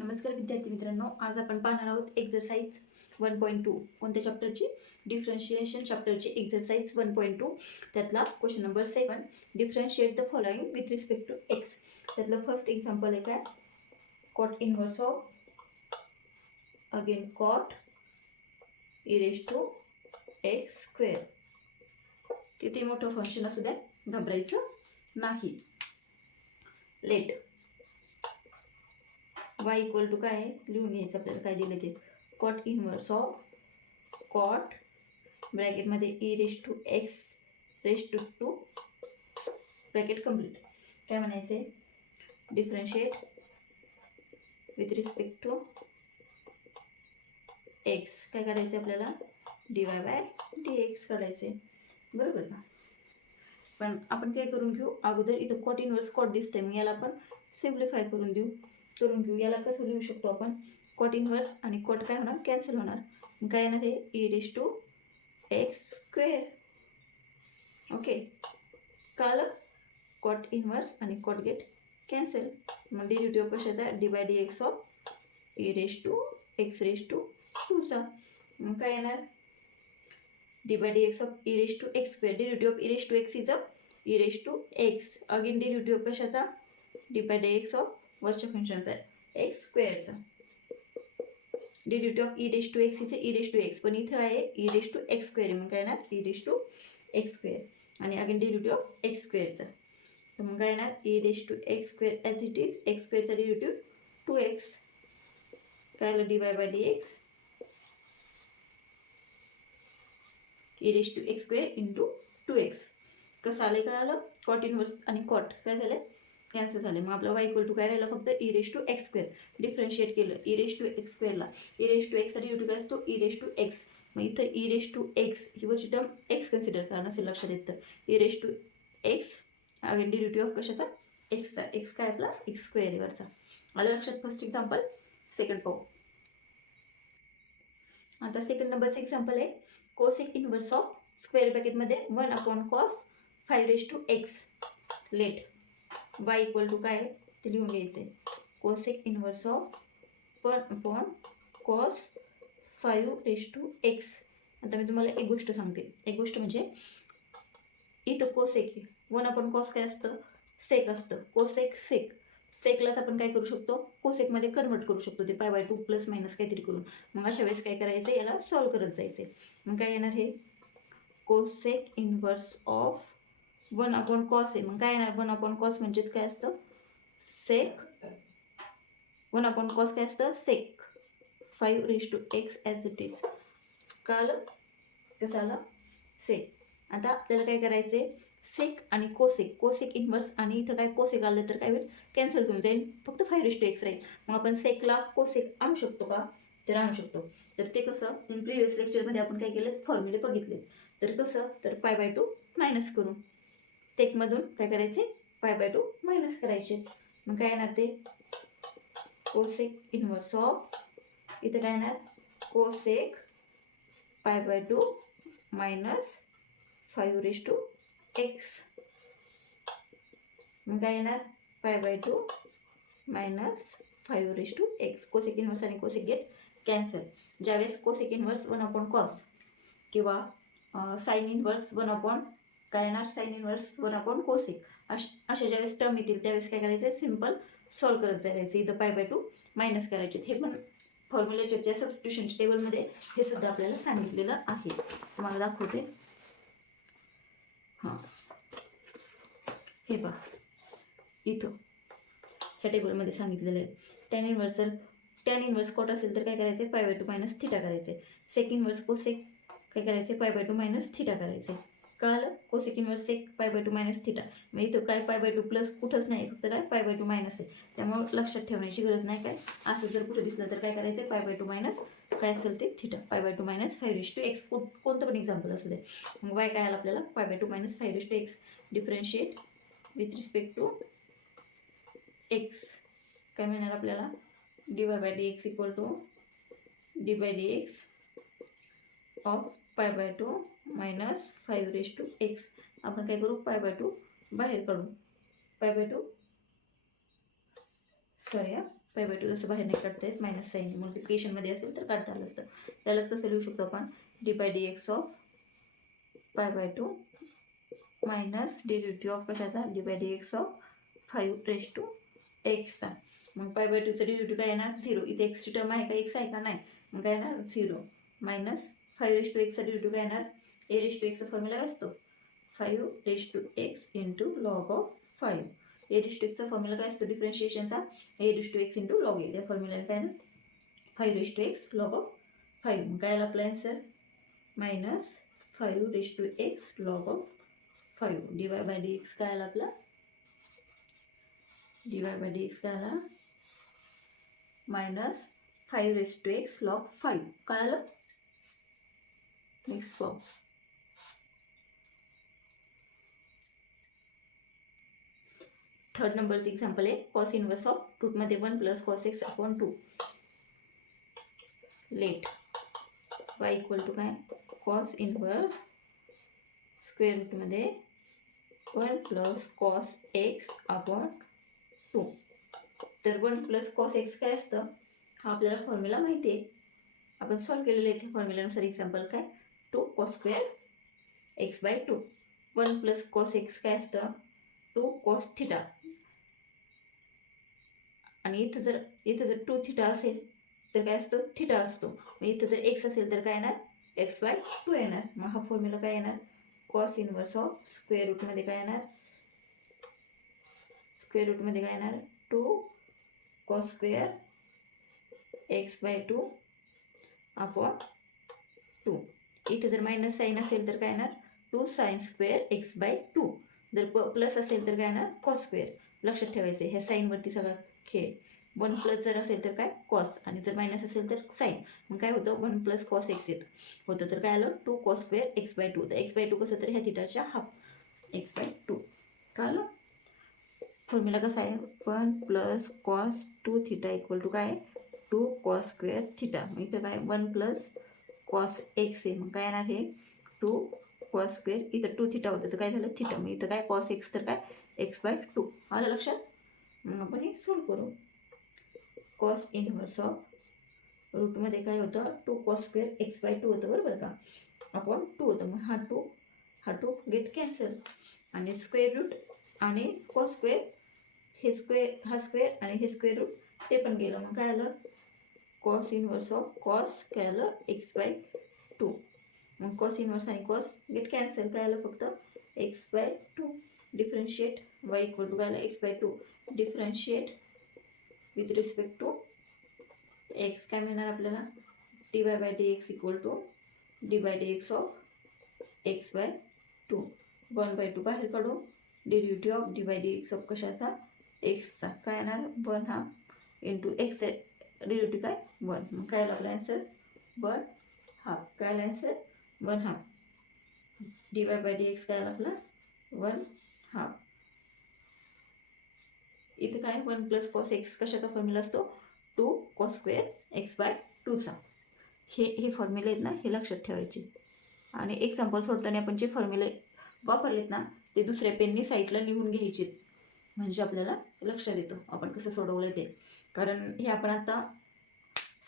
नमस्कार विद्यार्थी मित्रांनो, आज आपण पाहणार आहोत एक्सरसाइज 1.2. कोणत्या चॅप्टरची? Differentiation चॅप्टरची exercise 1.2. त्यातला question number 7. Differentiate the following with respect to x. त्यातलं फर्स्ट एक्झाम्पल आहे काय? Cot inverse of again cot e raise to x square. किती मोठं फंक्शन असू द्या, घाबरायचं नाही. लेट y इक्वल टू काय आहे लिहून घ्यायचं आपल्याला. काय दिलं ते? कॉट इनव्हर्स ऑफ कॉट ब्रॅकेटमध्ये e raise to x raise to 2 bracket complete. काय म्हणायचं आहे? Differentiate with respect to x. काय काढायचं आपल्याला? dy बाय dx काढायचे, बरोबर ना? पण आपण काय करून घेऊ अगोदर, इथं कॉट इनव्हर्स कॉट दिसतंय, मग याला आपण सिम्प्लिफाय करून घेऊ. याला कसं लिहू शकतो आपण? कॉट इनव्हर्स आणि कॉट काय होणार? कॅन्सल होणार. मग काय येणार आहे? E raise to x square. Okay, कळलं? कॉट इनव्हर्स आणि कॉट गेट कॅन्सल. मग डेरिव्हेटिव्ह कशाचा? D by d x of e raise to x raise to 2चा. मग काय येणार? D by d x of e raise to x square. Derivative of e raise to x is e raise to x. Again derivative कशाचा? D by d x of वरच्या फंक्शनचा x स्क्वेअरचा. Derivative of e raise to x is e raise to x, पण इथं आहे e raise to x square. मग काय येणार? E raise to x square. आणि अगेन डेरिव्हेटिव्ह ऑफ एक्स स्क्वेअरचा. तर मग काय येणार? E raise to x square as it is. X स्क्वेअरचा डेरिव्हेटिव्ह 2x. काय आलं? D y by d x e raise to x square into 2x. कसं आलं? काय आलं? कॉट इनव्हर्स आणि कॉट काय झालं? कॅन्सल झाले. मग आपलं y इक्वल टू काय राहिलं? फक्त e raise to x square. Differentiate केलं ई रेज टू एक्स स्क्वेअरला. ई रेज टू एक्सचा डेरिव्हेटिव्ह काय असतो? E raise to x. मग इथं ई रेज टू एक्स ही वरची टर्म एक्स कन्सिडर करा, नसेल लक्षात येतं. E raise to x again derivative of कशाचा? एक्सचा. एक्स काय आपला? एक्स स्क्वेअर वरचा. आलं लक्षात? First example. सेकंड पाहू. आता सेकंड नंबरचं एक्झाम्पल आहे कोसेक इनव्हर्स ऑफ स्क्वेअर ब्रॅकेटमध्ये 1/cos 5 raise to x. Let y equal to काय ते लिहून घ्यायचं आहे. Cosec inverse of 1/cos 5 raise to x. आता मी तुम्हाला एक गोष्ट सांगते. एक गोष्ट म्हणजे इथं कोसेक 1/cos काय असतं? सेक असतं. कोसेक सेक. सेकलाच आपण काय करू शकतो? कोसेकमध्ये कन्वर्ट करू शकतो, ते π/2 प्लस मायनस काहीतरी करून. मग अशा वेळेस काय करायचं? याला सॉल्व करत जायचं. मग काय येणार? हे कोसेक इनव्हर्स ऑफ 1/cos आहे. मग काय येणार? 1/cos म्हणजेच काय असतं? सेक. 1/cos काय असतं? Sec 5 raise to x as it is. कळलं? कसं आलं? सेक. आता आपल्याला काय करायचं आहे? सेक आणि कोसेक. कोसेक इनव्हर्स आणि इथं काय कोसेक आलं तर काय होईल? कॅन्सल होऊन जाईल. फक्त 5 रेज टू एक्स राहील. मग आपण सेकला कोसेक आणू शकतो का? तर आणू शकतो. तर ते कसं? प्रिव्हियस लेक्चरमध्ये आपण काय केलं? फॉर्म्युले बघितले. तर कसं? तर π/2 मायनस करू. सेकमधून काय करायचे? π/2 मायनस करायचे. मग काय येणार? ते कोसेक इनव्हर्स ऑफ इथं काय येणार? Cosec π/2 minus 5 raise to x. मग काय येणार? π/2 minus 5 raise to x. Cosec inverse आणि कोसेक गेट कॅन्सल. ज्यावेळेस कोसेक इनव्हर्स 1/cos किंवा साईन इनव्हर्स 1/ काय येणार? साईन इनव्हर्स 1/कोसेक अशा ज्यावेळेस टर्म येतील त्यावेळेस काय करायचं? सिम्पल सॉल्व करत जायचं. इथं π/2 मायनस करायचे. हे पण फॉर्म्युलेचरच्या सबस्टिट्यूशनच्या टेबलमध्ये हे सुद्धा आपल्याला सांगितलेलं आहे. तुम्हाला दाखवते. हां, हे पहा इथं ह्या टेबलमध्ये सांगितलेलं आहे. टॅन इनव्हर्स कॉट असेल तर काय करायचं? π/2 मायनस थिटा करायचे. सेक इनव्हर्स कोसेक काय करायचे? π/2 मायनस थिटा करायचे. कळलं? कोसेक इनव्हर्स सेक π/2 मायनस थिटा. मग इथं काय π/2 प्लस कुठंच नाही, फक्त काय π/2 मायनस आहे. त्यामुळे लक्षात ठेवण्याची गरज नाही. काय असं जर कुठं दिसलं तर काय करायचं? π/2 मायनस काय असेल ते theta. π/2 minus 5 raise to x. कोणतं पण एक्झाम्पल असू दे. मग y काय आलं आपल्याला? π/2 minus 5 raise to x. Differentiate with respect to x. काय मिळणार आपल्याला? D y by d x equal to d by d x of π/2 minus 5 raise to x. आपण काय करू? π/2 बाहेर काढू. π/2 सॉरी π/2 जसं बाहेर नाही काढता येत, मायनस साईन मल्टिप्लिकेशनमध्ये असेल तर काढता आलं असतं. त्यालाच कसं लिहू शकतो आपण, d/dx of π/2 minus derivative of कशाचा, d/dx ऑफ 5x चा. मग π/2चं डेरिव्हेटिव्ह काय येणार, 0. इथे एक्सची टर्म आहे का, एक्स आहे का, नाही. मग काय येणार 0 मायनस 5x चा डेरिव्हेटिव्ह काय येणार, a/x चा फॉर्म्युला असतो 5x into log of 5. a/x चा फॉर्म्युला काय असतो डिफरन्शिएशनचा, a/x इंटू लॉग ए. त्या फॉर्म्युल्याने काय येणार 5x लॉग ऑफ 5. मग काय आला आपला answer, minus 5x log of 5. dy/dx काय आला आपला, dy/dx काय आला, मायनस 5x लॉग 5. काय आलं, नेक्स्ट पाहू. थर्ड नंबरचं एक्झाम्पल आहे, कॉस इनवर्स ऑफ रूटमध्ये 1 plus cos x upon 2. Let y equal to काय, कॉस इनवर्स स्क्वेअर रूटमध्ये 1 प्लस कॉस एक्स अपॉन 2. तर 1 प्लस कॉस एक्स काय असतं, हा आपल्याला फॉर्म्युला माहिती आहे, आपण सॉल्व केलेलं आहे. त्या फॉर्म्युल्यानुसार एक्झाम्पल काय, 2 cos square x/2. 1 plus cos x काय असतं, 2 कॉस थिटा. आणि इथं जर 2 थिटा असेल तर काय असतो, थिटा असतो. मग इथं जर एक्स असेल तर काय येणार, x/2 येणार. मग हा फॉर्म्युला काय येणार, कॉस इनवर्स ऑफ स्क्वेअर रूटमध्ये काय येणार, स्क्वेअर रूटमध्ये काय येणार, 2 कॉस स्क्वेअर x/2 अपॉन 2. इथं जर मायनस साईन असेल तर काय येणार, 2 साईन स्क्वेअर x/2. जर प्लस असेल तर काय येणार, कॉस स्क्वेअर. लक्षात ठेवायचं ह्या साईनवरती सगळा खेळ. 1 प्लस जर असेल तर काय, कॉस, आणि जर मायनस असेल तर साईन. मग काय होतं, 1 प्लस कॉस एक्स होतं तर काय आलं, 2 कॉस स्क्वेअर x/2. तर x/2 कसं, तर ह्या थिटाच्या हाफ x/2. काय आलं, फॉर्म्युला कसा आहे, 1 plus cos 2 theta equal to काय, 2 कॉस स्क्वेअर थिटा. मग इथं काय 1 प्लस कॉस एक्स आहे, मग काय येणार हे 2 कॉस स्क्वेअर. इथं 2 थिटा होतं तर काय झालं, थिटा. मग इथं काय कॉस एक्स तर काय x/2. आलं लक्षात. मग आपण हे सॉल्व करू. कॉस इनव्हर्स ऑफ रूटमध्ये काय होतं, 2 कॉस स्क्वेअर x/2 होतं, बरोबर का, अपॉन 2 होतं. मग हा टू गेट कॅन्सल, आणि स्क्वेअर रूट आणि कॉस स्क्वेअर, हे स्क्वेअर, हा स्क्वेअर आणि हे स्क्वेअर रूट ते पण गेलं. मग काय आलं, कॉस इनवर्स ऑफ कॉस काय आलं, x/2. मग कॉस इनवर्स आणि कॉस गेट कॅन्सल, काय आलं फक्त x/2. Differentiate y equal to काय आलं, x/2. Differentiate with respect to x काय मिळणार आपल्याला, dy/dx equal to dy/dx of x/2. 1/2 बाहेर काढू, डेरिव्हेटिव्ह ऑफ dy/dx ऑफ कशाचा, एक्सचा. काय येणार, 1/2 इंटू एक्स, डेरिव्हेटिव्ह काय 1. मग काय आलं आपला आन्सर, 1/2. काय आलं आन्सर, 1/2. dy/dx काय आलं आपला, 1/2. इथं काय 1 प्लस कॉस एक्स कशाचा फॉर्म्युला असतो, 2 कॉस स्क्वेअर x/2चा. हे फॉर्म्युले आहेत ना, हे लक्षात ठेवायचे. आणि एक्झाम्पल सोडताना आपण जे फॉर्म्युले वापरलेत ना, ते दुसऱ्या पेननी साईडला लिहून घ्यायचे, म्हणजे आपल्याला लक्षात येतं आपण कसं सोडवलं ते. कारण हे आपण आता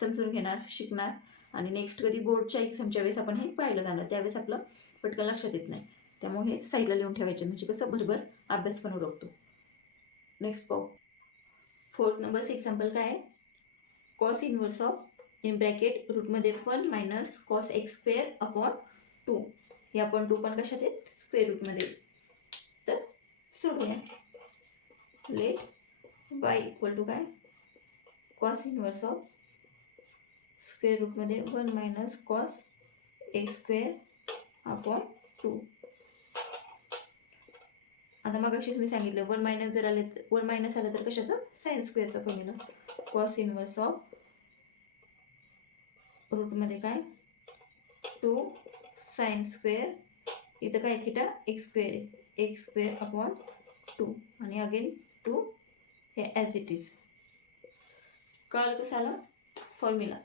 समजून घेणार, शिकणार, आणि नेक्स्ट कधी बोर्डच्या एक्झामच्या वेळेस आपण हे पाहिलं जाणार, त्यावेळेस आपलं पटकन लक्षात येत नाही. त्यामुळे हे साईडला लिहून ठेवायचे, म्हणजे कसं भरभर अभ्यास पण उरकतो. नेक्स्ट पाहू. 4th नंबरचं एक्झाम्पल काय आहे, cos inverse of in bracket रूटमध्ये 1 minus cos x square upon 2. हे आपण 2 पण कशात आहेत, स्क्वेअर रूटमध्ये. तर सोडूया. लेट y इक्वल टू काय, कॉस इनवर्स ऑफ स्क्वेअर रूटमध्ये 1 minus cos x square upon 2. आता मग अशीच मी सांगितलं, 1 मायनस जर आले, 1 मायनस आलं तर कशाचा, साइन स्क्वेअरचा फॉर्म्युला. कॉस इनवर्स ऑफ रूटमध्ये काय 2 साइन स्क्वेअर, इथं काय थिटा एक्स स्क्वेअर आहे, एक्स स्क्वेअर अपॉन 2, आणि अगेन 2 हे ॲज इट इज. कळलं कसं आलं formula,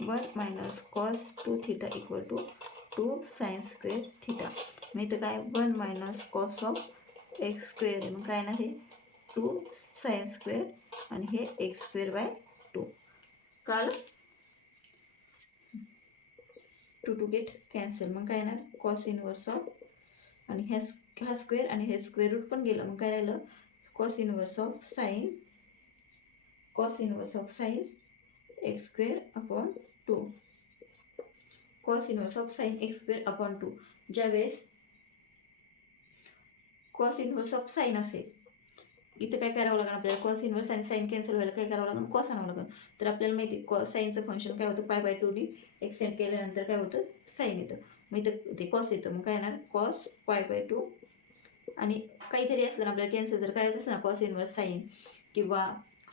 1 minus cos 2 theta equal to 2 sine square theta. मग इथं काय 1 minus cos of x square आहे, मग काय ना हे 2 साईन स्क्वेअर आणि हे एक्स स्क्वेअर बाय 2. काल 2 टू गेट कॅन्सल. मग काय येणार कॉस इनवर्स ऑफ, आणि हा स्क्वेअर आणि हे स्क्वेअर रूट पण गेलं. मग काय राहिलं cos inverse of sine x square upon 2. Cos inverse of sine x square upon 2. ज्यावेळेस कॉस इनवर्स ऑफ साईन असेल, इथं काय करावं लागेल आपल्याला, कॉस इनवर्स आणि साईन कॅन्सल व्हायला काय करावं लागेल, कॉस आणावं लागेल. तर आपल्याला माहिती साईनचं फंक्शन काय होतं, π/2d. एक्सटेंड केल्यानंतर काय होतं साईन येतं. मग इथं ते कॉस येतं. मग काय येणार कॉस π/2. आणि काहीतरी असलं ना आपल्याला कॅन्सल जर करायचं असेल ना कॉस इनवर्स साईन किंवा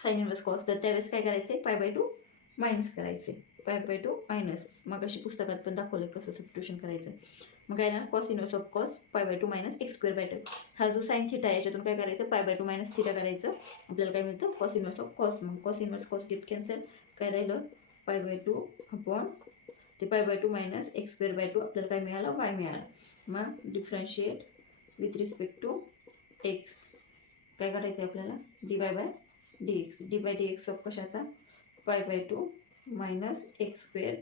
साईन इनवर्स कॉस, तर त्यावेळेस काय करायचे π/2 मायनस करायचे. π/2 मायनस. मग अशी पुस्तकात पण दाखवलं कसं सबस्टिट्यूशन करायचं. मग काय ना cos inverse of cos π/2 minus x square by 2. हा जो साईन थिटा आहे याच्यातून काय करायचं π/2 मायनस थिटा करायचं. आपल्याला काय मिळतं कॉस इनवर्स ऑफ कॉस. मग cos inverse cos gate cancel. काय राहिलं π/2 अपॉन ते π/2 मायनस एक्स स्क्वेअर बाय 2. आपल्याला काय मिळालं y मिळालं. मग differentiate with respect to x काय करायचं आहे आपल्याला dy/dx. dy/dx ऑफ कशाचा π/2 मायनस एक्स स्क्वेअर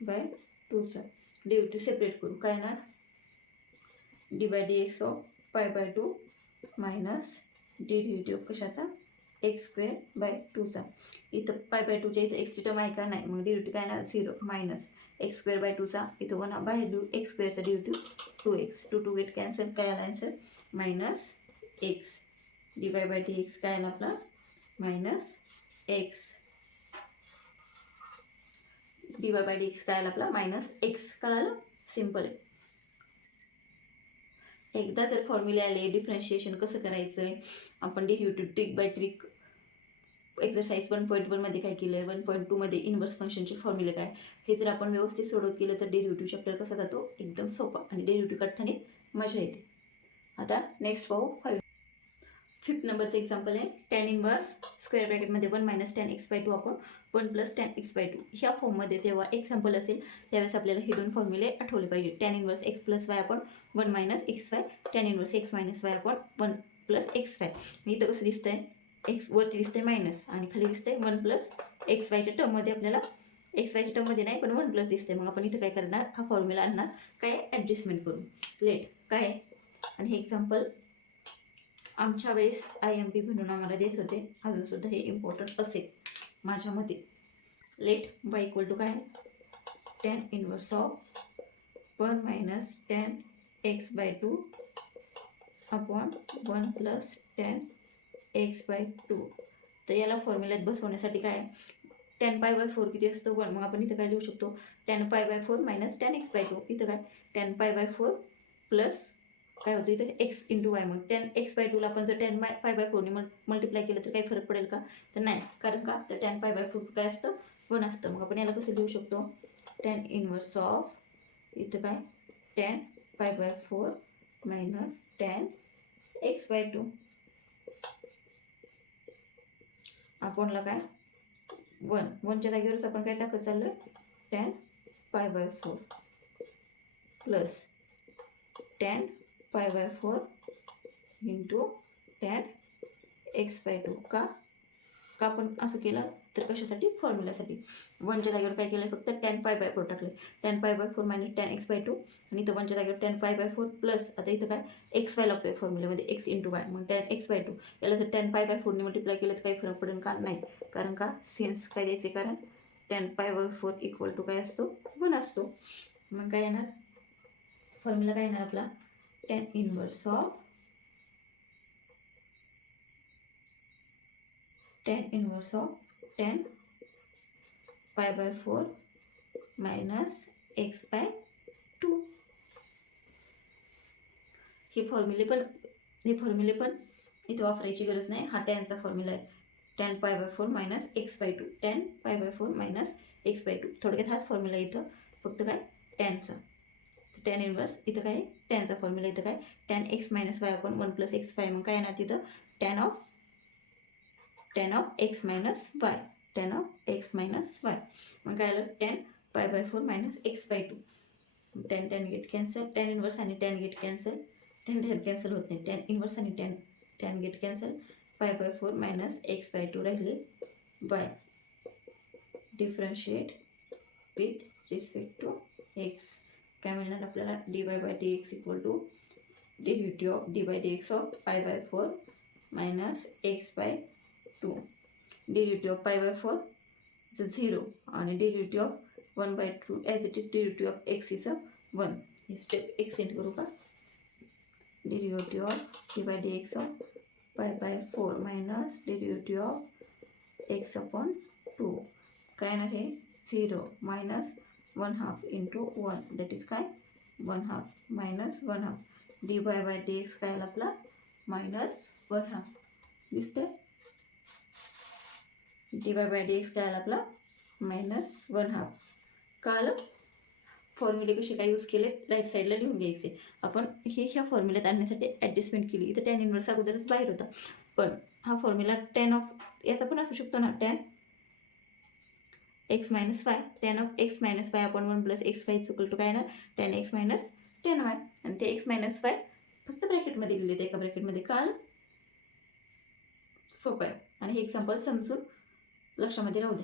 बाय 2चा डेरिव्हेटिव्ह सेपरेट करू. काय येणार dy/dx ऑफ π/2 मायनस डेरिव्हेटिव्ह कशाचा एक्स स्क्वेअर बाय 2चा. इथं π/2च्या इथं एक्सची टर्म आहे का नाही. मग डेरिव्हेटिव्ह काय येणार 0 मायनस एक्स स्क्वेअर बाय 2चा. इथं 1 बाहेर एक्स स्क्वेअरचा डेरिव्हेटिव्ह 2x. 2 get cancel. काय आला आन्सर मायनस एक्स. dy/dx काय आला आपला मायनस एक्स. dy/dx काय आला आपला मायनस एक्स. कळालं सिम्पल आहे. एकदा जर फॉर्म्युले आले डिफरन्शिएशन कसं करायचं आहे आपण derivative trick bye trick exercise 1.1 मध्ये काय केलं आहे, 1.2 मध्ये इनवर्स फंक्शनचे फॉर्म्युले काय, हे जर आपण व्यवस्थित सोडवत केलं तर डेरिव्हेटिव्ह चॅप्टर कसा जातो एकदम सोपा आणि डेरिव्हेटिव्ह काढताना मजा येते. आता नेक्स्ट पाहू 5th नंबरचं एक्झाम्पल आहे tan इनवर्स स्क्वेअर ब्रॅकेटमध्ये 1 minus tan x/2 upon 1 plus tan x/2. ह्या फॉर्ममध्ये जेव्हा एक्झाम्पल असेल त्यावेळेस आपल्याला हे दोन फॉर्म्युले आठवले पाहिजे. tan inverse x plus y upon 1 minus xy. tan inverse x minus y upon 1 plus xy. इथं कसं दिसतंय एक्स वरती दिसतंय मायनस आणि खाली दिसतंय 1 प्लस xyच्या टर्ममध्ये आपल्याला xyच्या टर्ममध्ये नाही पण 1 प्लस दिसतंय. मग आपण इथं काय करणार हा फॉर्म्युला आणणार काय ॲडजस्टमेंट करून लेट काय. आणि हे एक्झाम्पल आमच्या वेळेस IMP म्हणून आम्हाला देत होते. अजूनसुद्धा हे इम्पॉर्टंट असेल माझ्या मते. लेट y इक्वल टू काय tan inverse of 1 minus tan x/2 upon 1 plus tan x/2. तर याला फॉर्म्युल्यात बसवण्यासाठी काय tan π/4 किती असतं 1. मग आपण इथं काय लिहू शकतो tan π/4 मायनस tan x/2. इथं काय tan π/4 प्लस काय होतं इथं x इंटू वाय. मग tan x/2ला आपण जर tan π/4ने मल्टिप्लाय केलं तर काही फरक पडेल का, तर नाही. कारण का तर tan π/4 काय असतं 1 असतं. मग आपण याला कसं लिहू शकतो tan इनवर्स ऑफ इथं काय tan π/4 मायनस tan x/2 आपणला काय 1च्या जागेवरच आपण काय टाकत चाललो tan π/4 plus tan π/4 into tan x/2. का आपण असं केलं तर कशासाठी फॉर्म्युलासाठी. 1च्या जागेवर काय केलं फक्त tan π/4 टाकलं. tan π/4 मायनस tan x/2 आणि इथं 1च्या जागेवर tan π/4 प्लस आता इथं काय xy लागतोय फॉर्म्युल्यामध्ये x इंटू वाय. मग tan x/2 याला जर tan π/4ने मल्टिप्लाय केलं तर काही फरक पडेल का नाही. कारण का सिन्स काय द्यायचे कारण tan π/4 इक्वल टू काय असतो 1 असतो. मग काय येणार फॉर्म्युला काय येणार आपला tan inverse of tan π/4 minus x/2. हे फॉर्म्युले पण इथे वापरायची गरज नाही. हा टॅनचा फॉर्म्युला आहे tan π/4 minus x/2. tan π/4 minus x/2 थोडक्यात हाच फॉर्म्युला इथं फक्त काय टॅनचा. tan इनवर्स इथं काय टॅनचा फॉर्म्युला इथं काय tan x minus y upon 1 plus x5. मग काय येणार तिथं tan of x minus y. tan of x minus y. मग काय आलं tan π/4 minus x/2. tan get cancel. tan inverse आणि tan get cancel. tan cancel होत नाही. tan इनवर्स आणि tan get cancel. π/4 minus x/2 राहिले by differentiate with respect to x. काय मिळणार आपल्याला dy/dx equal to derivative of dy/dx of π/4 minus x/2. Derivative of π/4 is 0 आणि derivative of 1/2 as it is derivative of x is 1. ही step extend करू का. Derivative of dy/dx of π/4 minus derivative of x/2 काय येणार आहे 0 minus 1/2 into 1 that is काय 1/2 minus 1/2 dy/dx काय आला आपला मायनस 1/2 दिसते. dy/dx काय आला आपला मायनस 1/2. कळलं. फॉर्म्युले कसे काय यूज केले राईट साईडला लिहून घ्यायचे. आपण ह्या फॉर्म्युल्यात आणण्यासाठी ॲडजस्टमेंट केली. इथं टॅन इनवर्स अगोदरच बाहेर होता पण हा फॉर्म्युला टॅन ऑफ याचा पण असू शकतो ना tan x minus y. Tan of x minus y आपण 1 plus x y equal to काय ना tan x minus tan y. आणि ते x मायनस वाय फक्त ब्रॅकेटमध्ये लिहिले ते एका ब्रॅकेटमध्ये. कळलं. सोपं आहे आणि हे एक्झाम्पल समजून लक्षामध्ये राहू दे.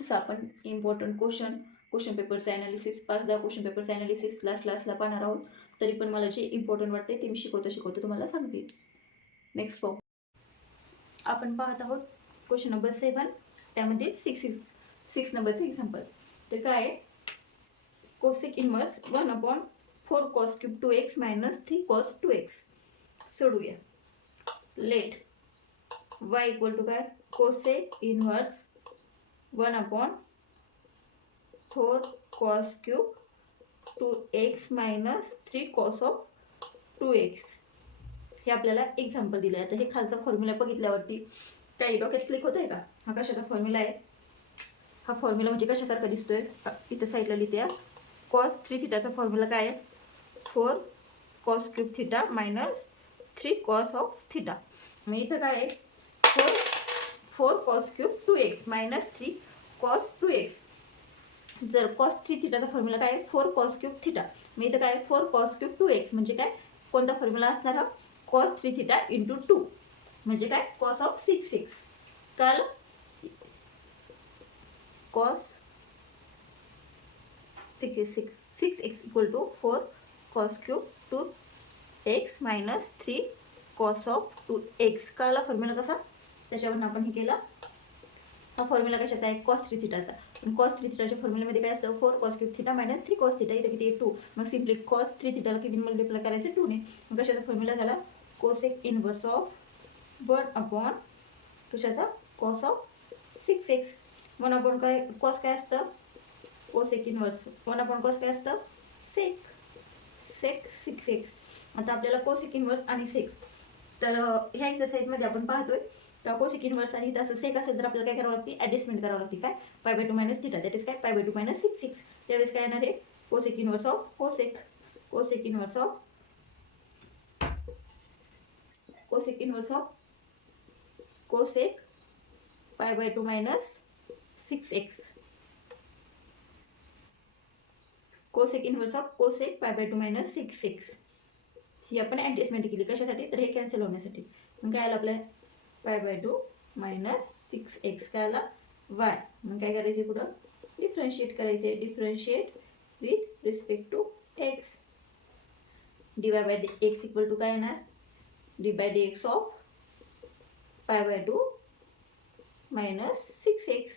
तसं आपण इम्पॉर्टंट क्वेश्चन पेपरचं ॲनालिसिस 5-10 क्वेश्चन पेपरचं ॲनालिसिस लास्टला पाहणार आहोत. तरी पण मला जे इम्पॉर्टंट वाटते ते मी शिकवतो तुम्हाला सांगते. नेक्स्ट पाहू. आपण पाहत आहोत क्वेश्चन नंबर 7. त्यामध्ये 6 नंबरचं एक्झाम्पल. तर काय आहे cosec inverse 1/4 cos cube 2x minus 3 cos 2x. सोडूया. लेट y इक्वल टू काय cosec inverse 1/4 cos cube 2x minus 3 cos of 2x. हे आपल्याला एक्झाम्पल दिलं आहे. आता हे खालचा फॉर्म्युला बघितल्यावरती काही डोक्यात क्लिक होत आहे का. हा कशाचा फॉर्म्युला आहे. हा फॉर्म्युला म्हणजे कशासारखा दिसतोय. इथं साईडला लिहिते cos 3 थिटाचा फॉर्म्युला काय आहे 4 cos cube theta minus 3 cos of theta. मग इथं काय आहे 4 cos cube 2x minus 3 cos 2x. जर cos 3 थिटाचा फॉर्म्युला काय आहे 4 cos क्यूब थिटा. मग इथं काय 4 cos क्यूब 2x म्हणजे काय कोणता फॉर्म्युला असणार हा cos 3 थिटा इंटू 2 म्हणजे काय cos ऑफ 6x. कळलं. cos 6x equal to 4 cos cube 2x minus 3 cos of 2x. कळला फॉर्म्युला कसा. त्याच्यावरून आपण हे केला. हा फॉर्म्युला कशाचा आहे cos 3 थिटाचा. पण cos 3 थिटाच्या फॉर्म्युल्यामध्ये काय असतं 4 cos cube theta minus 3 cos theta. इथे किती आहे 2. मग सिम्पली cos 3 थिटाला किती मल्टिप्लाय करायचं 2 ने. मग कशाचा फॉर्म्युला झाला कोसेक इन्व्हर्स ऑफ 1/4 कशाचा cos ऑफ 6x. 1/4 काय cos काय असतं कोसेक इन्व्हर्स 1/4 cos काय असतं सेक 6x. आता आपल्याला कोसेक इन्व्हर्स आणि 6 तर ह्या एक्सरसाइजमध्ये आपण पाहतोय का कोसेक इन्व्हर्स आणि इथं असं सेक असेल तर आपल्याला काय करावं लागते ॲडजस्टमेंट करावं लागते काय π/2 मायनस थिटा दॅट इज काय π/2 मायनस 6x. त्यावेळेस काय येणार आहे cosec inverse of cosec inverse of cosec π/2 minus 6x. Cosec inverse of cosec π/2 minus 6x. ही आपण ॲडजस्टमेंट केली कशासाठी तर हे कॅन्सल होण्यासाठी. मग काय आलं आपल्या π/2 मायनस 6x काय आला y. मग काय करायचे पुढं डिफरन्शिएट करायचे. Differentiate with respect to x. dy/dx equal to काय येणार dy/dx ऑफ π/2 मायनस 6x.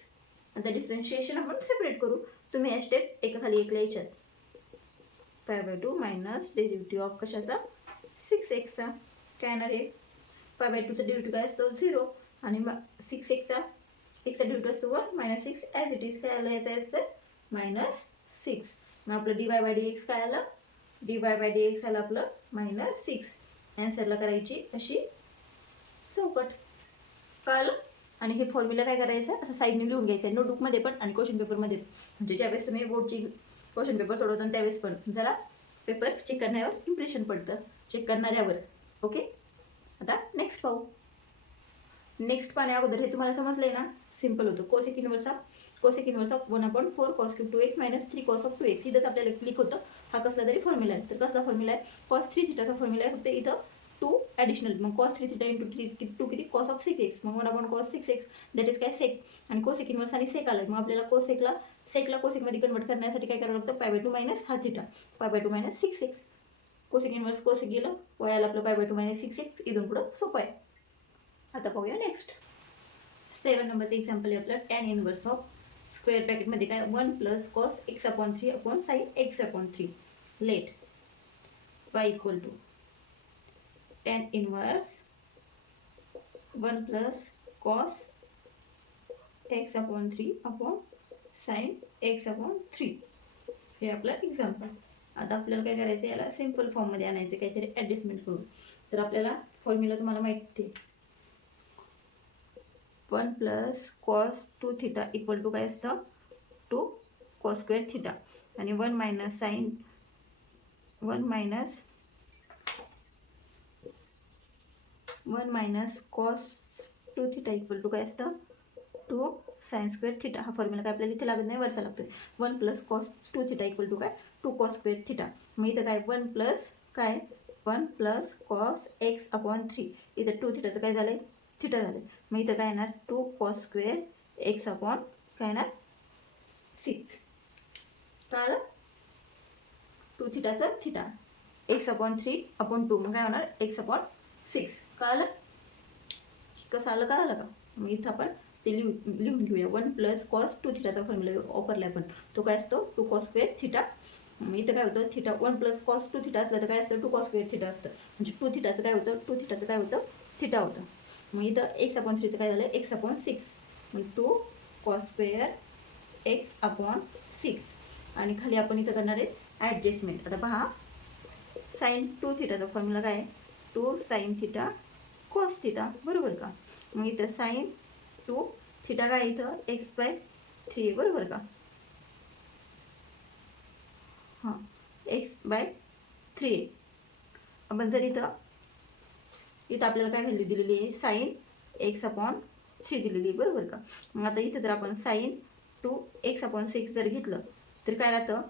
आता डिफरन्शिएशन आपण सेपरेट करू. तुम्ही या स्टेप एका खाली एक लिहायच्यात. π/2 मायनस डेरिव्हेटिव्ह ऑफ कशाचा 6x चा काय येणार आहे π/2चा डेरिव्हेटिव्ह काय असतो 0 आणि 6xचा डेरिव्हेटिव्ह असतो 1 मायनस 6 ॲज इट इज काय आलं याचं मायनस 6. मग आपलं dy/dx काय आलं dy/dx आलं आपलं मायनस 6. ॲन्सरला करायची अशी चौकट. कळलं. आणि हे फॉर्म्युला काय करायचं असं साईडने लिहून घ्यायचं आहे नोटबुकमध्ये पण आणि क्वेश्चन पेपरमध्ये. म्हणजे ज्यावेळेस तुम्ही बोर्डची क्वेश्चन पेपर सोडवता त्यावेळेस पण जरा पेपर चेक करण्यावर इम्प्रेशन पडतं चेक करणाऱ्यावर. ओके. आता नेक्स्ट पाहू. नेक्स्ट पाहण्या अगोदर हे तुम्हाला समजलं आहे ना सिम्पल होतं. Cosec inverse of 1/4 cos cube 2x minus 3 cos of 2x. इथंच आपल्याला क्लिक होतं हा कसला तरी फॉर्म्युला आहे. तर कसला फॉर्म्युला आहे cos 3 थिटाचा फॉर्म्युला आहे. फक्त इथं टू ॲडिशनल, मग कॉस 3 थिटा इंटू टू किती कॉस ऑफ 6x, मग 1/cos 6x दॅट इज काय सेक, आणि कोसेक इन्वर्स आणि सेक आलं, मग आपल्याला सेकला कोसेकमध्ये कन्वर्ट करण्यासाठी काय करावं लागतं, π/2 मायनस हा theta, π/2 minus 6x, cosec inverse cosec गेलं, आलं आपलं π/2 मायनस 6x, इथून पुढं सोपं आहे. आता पाहूया नेक्स्ट 7 नंबरचं एक्झाम्पल आहे आपलं टॅन इन्वर्स ऑफ स्क्वेअर ब्रॅकेटमध्ये काय 1 plus cos x/3 upon sine x/3, let y equal to tan inverse 1 plus cos x/3 upon sine x/3, हे आपलं एक्झाम्पल. आता आपल्याला काय करायचं, याला सिम्पल फॉर्ममध्ये आणायचं, काहीतरी ॲडजस्टमेंट करून. तर आपल्याला फॉर्म्युला तुम्हाला माहिती आहे, 1 plus cos 2 theta equal to काय असतं 2 कॉस स्क्वेअर थिटा, आणि 1 minus sine 1 minus cos 2 theta equal to काय असतं 2 साइन स्क्वेअर थिटा. हा फॉर्म्युला काय आपल्याला इथे लागत नाही, वरचा लागतो. 1 plus cos 2 theta equal to काय 2 कॉस स्क्वेअर थिटा, मग इथं काय 1 प्लस कॉस x/3, इथं 2 थिटाचं काय झालं थिटा झालं, मग इथं काय येणार 2 कॉस स्क्वेअर x अपॉन काय येणार 6, कळलं, 2 थिटाचं थिटा, x/3 अपॉन 2, मग काय होणार x/6, कळलं, कसं आलं कळलं का. मग इथं आपण ते लिहून घेऊया. 1 प्लस कॉस 2 थिटाचा फॉर्म्युला वापरला आपण, तो काय असतो 2 कॉस स्क्वेअर थिटा. मग इथं काय होतं थिटा 1 प्लस कॉस 2 थिटा असलं तर काय असतं 2 कॉस स्क्वेअर थिटा असतं, म्हणजे 2 थिटाचं काय होतं थिटा होतं. मग इथं x/3चं काय झालं x/6, मग 2 कॉस स्क्वेअर x/6, आणि खाली आपण इथं करणार आहे ॲडजस्टमेंट. आता पहा साइन 2 थिटाचा फॉर्म्युला काय आहे 2 साइन थिटा कॉस थिटा, बरोबर का. मग इथं साइन 2 थिटा काय इथं x/3 बरोबर का, हां x/3. आपण जर इथं आपल्याला काय व्हॅल्यू दिलेली आहे साइन x/3 दिलेली आहे, बरोबर का. मग आता इथं जर आपण साइन 2x/6 जर घेतलं तर काय राहतं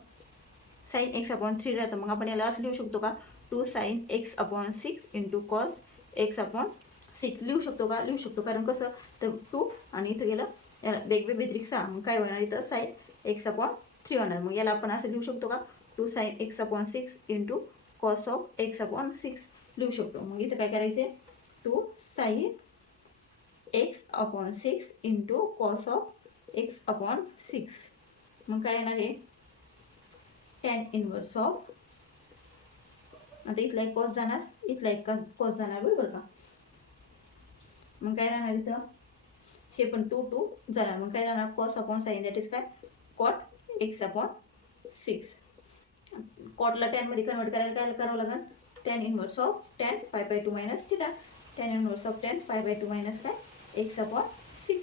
साइन x/3 राहतं. मग आपण याला असं लिहू शकतो का 2 sign x/6 into cos x/6 लिहू शकतो का, लिहू शकतो, कारण कसं तर 2 आणि इथं गेलं वेगवेगळे व्यतिरिक्त 6, मग काय होणार इथं साइन x/3 होणार. मग याला आपण असं लिहू शकतो का 2 sign x/6 into cos of x/6 लिहू शकतो. मग इथं काय करायचे 2 sign x/6 into cos of x/6, मग काय येणार आहे टॅन इन्वर्स ऑफ, आता इथला एक कॉस जाणार, इथला एक कॉस जाणार, बरोबर का. मग काय राहणार इथं हे पण 2 जाणार, मग काय राहणार cos upon sine that is काय कॉट x/6. कॉटला टॅनमध्ये कन्वर्ट करायला काय करावं लागेल tan inverse of tan π/2 minus theta, tan inverse of tan π/2 minus काय x/6,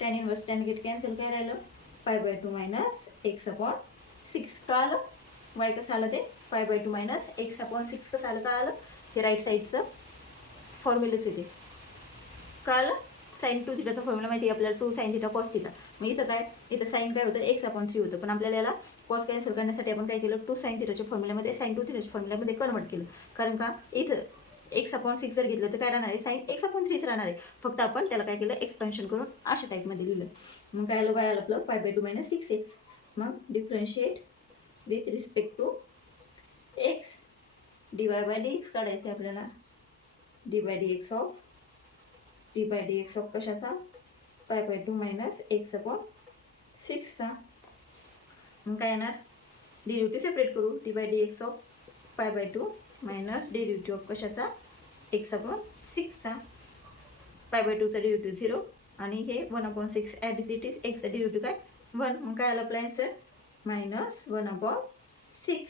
tan inverse tan get cancel, काय राहिलं π/2 मायनस x/6, का आलं y कसं आलं ते π/2 मायनस x/6 कसं आलं, का आलं हे राईट साईडचं फॉर्म्युलाच येते, कळलं. साइन 2 थिटाचा फॉर्म्युला माहिती आहे आपल्याला 2 साइन थिटा कॉस थिटा. मग इथं काय इथं साइन काय होतं x/3 होतं, पण आपल्याला याला कॉस कॅन्सल करण्यासाठी आपण काय केलं 2 साइन थिटाच्या फॉर्म्युल्यामध्ये साइन 2 थिटाच्या फॉर्म्युल्यामध्ये कन्वर्ट केलं, कारण का इथं x/6 जर घेतलं तर काय राहणार आहे साइन x/3 राहणार आहे, फक्त आपण त्याला काय केलं एक्सपेन्शन करून अशा टाईपमध्ये लिहिलं. मग काय आलं आलं आपलं π/2 मायनस 6x. मग differentiate with respect to x, dy/dx काढायचं आपल्याला, dy/dx ऑफ कशाचा π/2 मायनस x/6चा. मग काय येणार डेरिव्हेटिव्ह सेपरेट करू, dy/dx of π/2 minus derivative of कशाचा x/6चा, π/2चा डेरिव्हेटिव्ह 0 आणि हे 1/6 ॲट इट इज एक्सचा डेरिव्हेटिव्ह काय 1. मग काय आलं आपला आन्सर मायनस 1/6,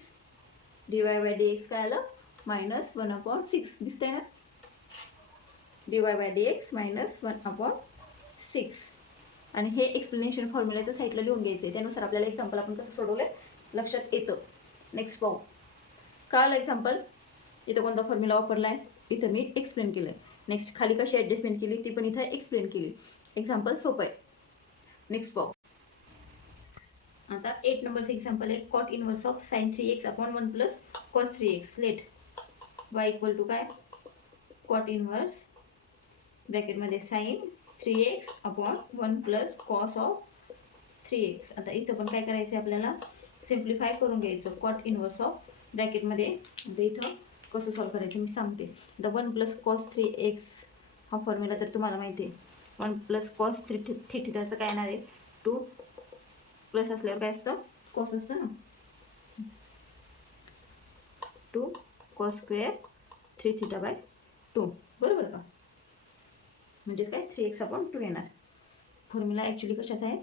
dy/dx काय आलं मायनस 1/6, दिसतंय ना, dy/dx मायनस 1/6. आणि हे एक्सप्लेनेशन फॉर्म्युल्याच्या साईडला लिहून घ्यायचं आहे, त्यानुसार आपल्याला एक्झाम्पल आपण कसं सोडवलं लक्षात येतं. नेक्स्ट पाहू, कळलं एक्झाम्पल, इथं कोणता फॉर्म्युला वापरला आहे इथं मी एक्सप्लेन केलं आहे. नेक्स्ट खाली कशी ॲडजस्टमेंट केली ती पण इथं एक्सप्लेन केली, एक्झाम्पल सोपं आहे. नेक्स्ट पाहू, आता 8 नंबरचं एक्झाम्पल आहे cot inverse of sine 3x upon 1 plus cos 3x, let y equal to काय कॉट इनवर्स ब्रॅकेटमध्ये sine 3x upon 1 plus cos of 3x. आता इथं पण काय करायचं आहे आपल्याला सिम्प्लिफाय करून घ्यायचं. कॉट इनवर्स ऑफ ब्रॅकेटमध्ये इथं कसं सॉल्व करायचं मी सांगते. द 1 प्लस कॉस 3x हा फॉर्म्युला तर तुम्हाला माहिती आहे. 1 प्लस कॉस 3 थिटाचं काय येणार आहे 2 प्लस असल्यावर काय असतं कॉस असतं ना 2 कॉस स्क्वेअर 3 थिटा बाय 2 बरोबर का. म्हणजेच काय 3x अपॉन 2 येणार. फॉर्म्युला ॲक्च्युली कशाचा आहे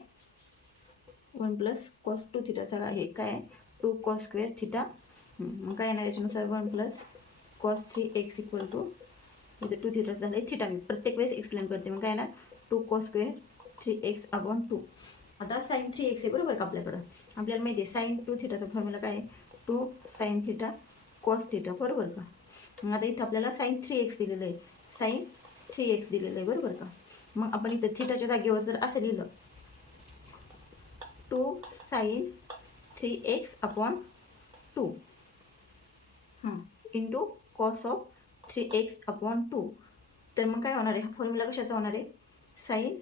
1 प्लस कॉस 2 थिटाचा आहे काय 2 कॉस स्क्वेअर थिटा. मग काय येणार याच्यानुसार 1 plus cos 3x equal to इथे 2 थिटाचं झालं आहे थिटा. मी प्रत्येक वेळेस एक्सप्लेन करते. मग काय येणार 2 कॉस स्क्वेअर 3x अपॉन 2. आता साईन 3x आहे बरोबर का आपल्याकडं. आपल्याला माहिती आहे साईन 2 थिटाचा फॉर्म्युला काय आहे 2 साईन थिटा कॉस थिटा बरोबर का. मग आता इथं आपल्याला साईन 3x दिलेलं आहे साईन 3x दिलेलं आहे बरोबर का. मग आपण इथं थिटाच्या जागेवर जर असं लिहिलं 2 sine 3x upon 2 into cos of 3x upon 2. तर मग काय होणार आहे हा फॉर्म्युला कशाचा होणार आहे साईन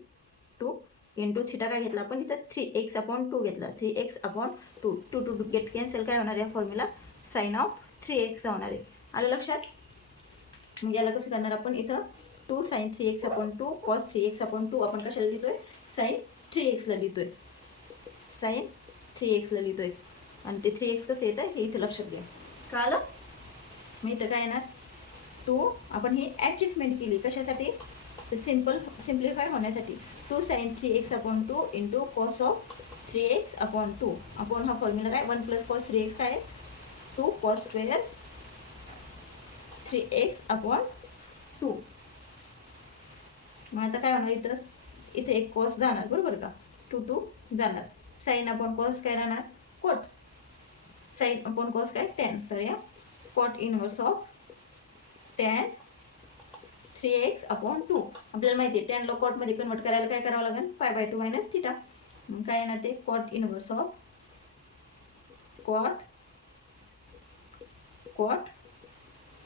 2 इंटू थिटा काय घेतला आपण इथं 3x अपॉन 2 घेतला 3x upon 2 2 to get cancel काय होणार आहे फॉर्म्युला साईन ऑफ 3x होणार आहे. आलं लक्षात. मग याला कसं करणार आपण इथं 2 sine 3x upon 2 cos 3x upon 2 आपण कशाला लिहितोय साईन 3xला लिहितोय साईन 3xला लिहितोय. आणि ते 3x कसं येतं हे इथं लक्षात घ्या. कळालं. मग इथं काय येणार 2 आपण ही ॲडजस्टमेंट केली कशासाठी तर सिम्प्लिफाय होण्यासाठी 2 sine 3x upon 2 into cos of 3x upon 2 upon हा फॉर्म्युला काय 1 प्लस कॉस 3x काय 2 कॉस स्क्वेअर 3x अपॉन 2. मग आता काय होणार इथे एक कॉस जाणार बरोबर का 2 2 जाणार. साईन अपॉन कॉस काय राहणार कॉट साईन अपॉन कॉस काय tan sorry cot inverse of tan 3x upon 2. आपल्याला माहिती आहे टॅनला कॉटमध्ये कन्वर्ट करायला काय करावं लागेल π/2 मायनस थिटा. मग काय येणार ते cot inverse of cot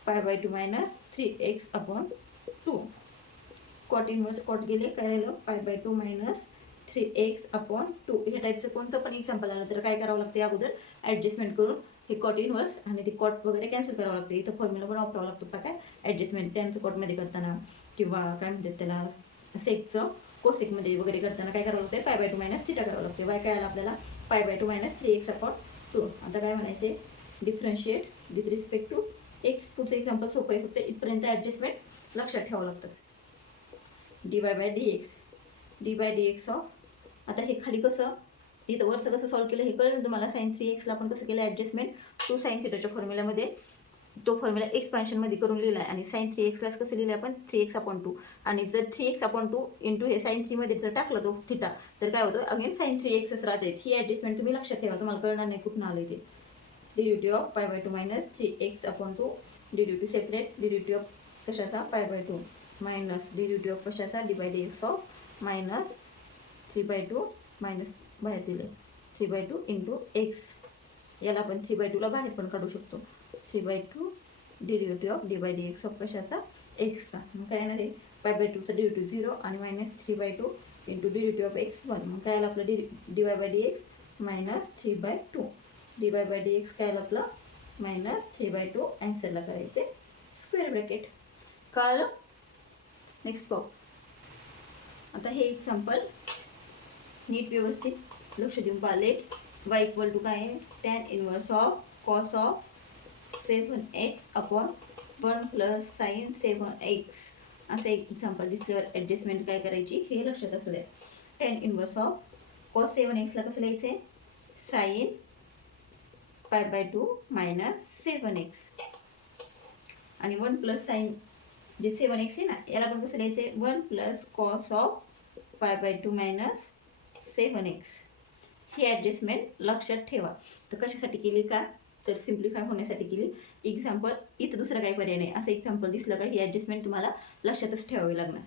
π/2 minus 3x upon 2. Cot inverse cot गेले काय राहिलं π/2 मायनस 3x अपॉन 2. ह्या टाईपचं कोणतं पण एक्झाम्पल आलं तर काय करावं लागतं अगोदर ॲडजस्टमेंट करून हे कॉट इनवर्स आणि ते कॉट वगैरे कॅन्सल करावं लागतं. इथं फॉर्म्युला पण वापरावं लागतो का काय ॲडजस्टमेंट त्यांचं कॉटमध्ये करताना किंवा काय म्हणतात त्याला सेकचं कोसेकमध्ये वगैरे करताना काय करावं लागतं π/2 मायनस थिटा करावं लागते. वाय काय आलं आपल्याला π/2 मायनस 3x अपॉन 2. आता काय म्हणायचे differentiate with respect to x. पुढचं एक्झाम्पल सोपं आहे फक्त इथपर्यंत ॲडजस्टमेंट लक्षात ठेवावं लागतं. dy/dx ऑफ आता हे खाली कसं इथं वरचं कसं सॉल्व केलं हे कळलं तुम्हाला. साईन 3xला आपण कसं केलं ॲडजस्टमेंट 2 साईन थिटाच्या फॉर्म्युल्यामध्ये तो फॉर्म्युला एक्सपान्शनमध्ये करून लिहिला आहे. आणि साईन 3xलाच कसं लिहिलं आपण 3x अपॉन 2. आणि जर 3x अपॉन 2 इंटू हे साईन 3मध्ये जर टाकलं तो थिटा तर काय होतं अगेन साईन 3xच राहते. ही ॲडजस्टमेंट तुम्ही लक्षात ठेवा तुम्हाला कळणार नाही कुठून आलं ते. Derivative of π/2 minus 3x upon 2 derivative separate derivative of कशाचा π/2 मायनस डेरिव्हेटिव्ह ऑफ कशाचा dy/dx ऑफ मायनस 3/2 मायनस बाहेर दिले 3/2 इंटू एक्स. याला आपण 3/2ला बाहेर पण काढू शकतो 3/2 डेरिव्हेटिव्ह ऑफ dy/dx ऑफ कशाचा एक्सचा. मग काय येणार आहे π/2चा डेरिव्हेटिव्ह 0 आणि minus 3/2 into derivative of x1. मग काय आलं आपलं dy/dx मायनस 3/2 dy/dx काय आलं आपलं मायनस 3/2 ॲन्सरला करायचे स्क्वेअर ब्रॅकेट. कळलं. नेक्स्ट पाहू. आता हे एक्झाम्पल नीट व्यवस्थित लक्ष देऊन पाहिले. y इक्वल टू काय आहे tan inverse of cos of 7x upon 1 plus sine 7x असं एक एक्झाम्पल दिसल्यावर ॲडजस्टमेंट काय करायची हे लक्षात असू द्या. टॅन इनवर्स ऑफ कॉस 7xला कसं लिहायचं आहे साईन π/2 मायनस 7x आणि 1 प्लस साईन जे 7x आहे ना याला पण कसं लिहायचं आहे 1 plus cos of π/2 minus 7x. ही ॲडजस्टमेंट लक्षात ठेवा. तर कशासाठी केली का तर सिम्प्लिफाय होण्यासाठी केली. एक्झाम्पल इथं दुसरं काही पर्याय नाही. असं एक्झाम्पल दिसलं का ही ॲडजस्टमेंट तुम्हाला लक्षातच ठेवावी लागणार.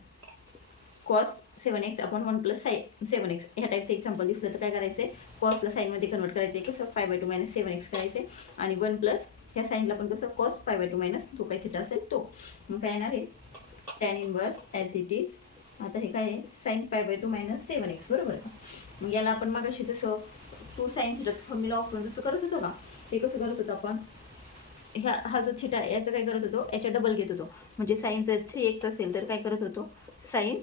Cos 7x upon 1 plus sine 7x ह्या टाईपचं एक्झाम्पल दिसलं तर काय करायचं आहे कॉसला साईनमध्ये कन्वर्ट करायचं आहे कसं π/2 मायनस 7x करायचं आहे आणि 1 प्लस ह्या साईनला पण कसं कॉस पाय बाय 2 मायनस जो काही थिटा असेल तो. मग काय येणार आहे tan inverse as it is. आता हे काय आहे sine pi bye 2 minus 7x बरोबर का. मग याला आपण मगाशी जसं 2 साईन थिटाचं फॉर्म्युला वापरून जसं करत होतो का, ते कसं करत होतो आपण, हा जो थिटा आहे याचं काय करत होतो, याच्या डबल घेत होतो. म्हणजे साईन जर 3x असेल तर काय करत होतो, साईन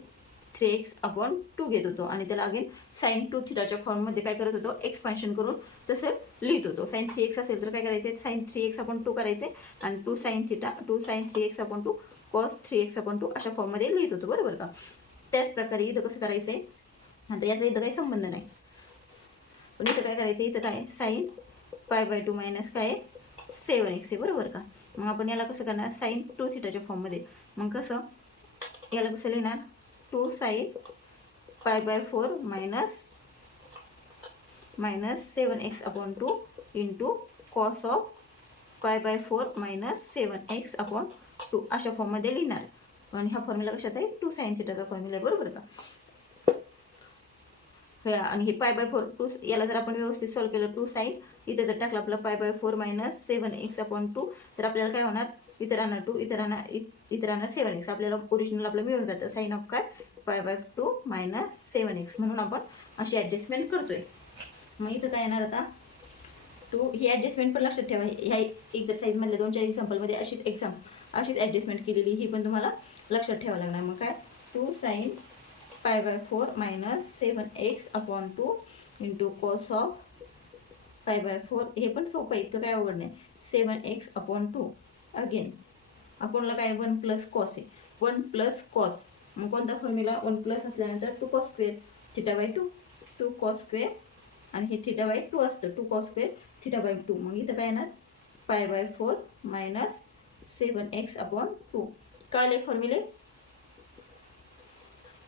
3x/2 घेत होतो आणि त्याला अगेन साईन 2 थिटाच्या फॉर्ममध्ये काय करत होतो, एक्सपान्शन करून तसं लिहित होतो. साईन 3x असेल तर काय करायचे, साईन 3x/2 करायचे आणि 2 साईन 3x/2 कॉस 3x/2 अशा फॉर्ममध्ये लिहित होतो बरोबर का. त्याच प्रकारे इथं कसं करायचं आहे, आता याचा इथं काही संबंध नाही, पण इथं काय करायचं, इथं काय साईन पाय बाय 2 मायनस काय 7x आहे बरोबर का. मग आपण याला कसं करणार, साईन 2 थिटाच्या फॉर्ममध्ये. मग कसं याला कसं लिहिणार, 2 sine pi by 4 minus 7x/2 into cos of pi by 4 minus 7x/2 अशा फॉर्ममध्ये लिहिणार. आणि हा फॉर्म्युला कशाचा आहे, 2 साईन थिटाचा फॉर्म्युला आहे बरोबर का. आणि हे पाय बाय 4 2 याला जर आपण व्यवस्थित सॉल्व्ह केलं, 2 साईन इथे जर टाकलं आपलं पाय बाय 4 मायनस 7x/2 तर आपल्याला काय होणार, इथं राहणार 2 इथं राहणार 7x. आपल्याला ओरिजिनल आपलं मिळून जातं साईन ऑफ काय पाय बाय 2 मायनस 7x. म्हणून आपण अशी ॲडजस्टमेंट करतोय. मग इथं काय येणार आता 2, ही ॲडजस्टमेंट पण लक्षात ठेवा. ह्या एक्झरसाईजमधल्या 2-4 एक्झाम्पलमध्ये अशीच ॲडजस्टमेंट केलेली, ही पण तुम्हाला लक्षात ठेवावं लागणार. मग काय 2 sine pi by 4 minus 7x/2 into cos of pi by 4. हे पण सोपं आहे, इतकं काय अवघड नाही. 7x/2 अगेन आपणला काय 1 प्लस कॉस आहे, 1 प्लस कॉस. मग कोणता फॉर्म्युला, 1 प्लस असल्यानंतर 2 cos square theta by 2, 2 cos square आणि हे थिटा बाय 2 असतं, 2 कॉस स्क्वेअर थिटा बाय 2. मग इथं काय येणार पाय बाय 4 मायनस 7x/2 कळले फॉर्म्युले.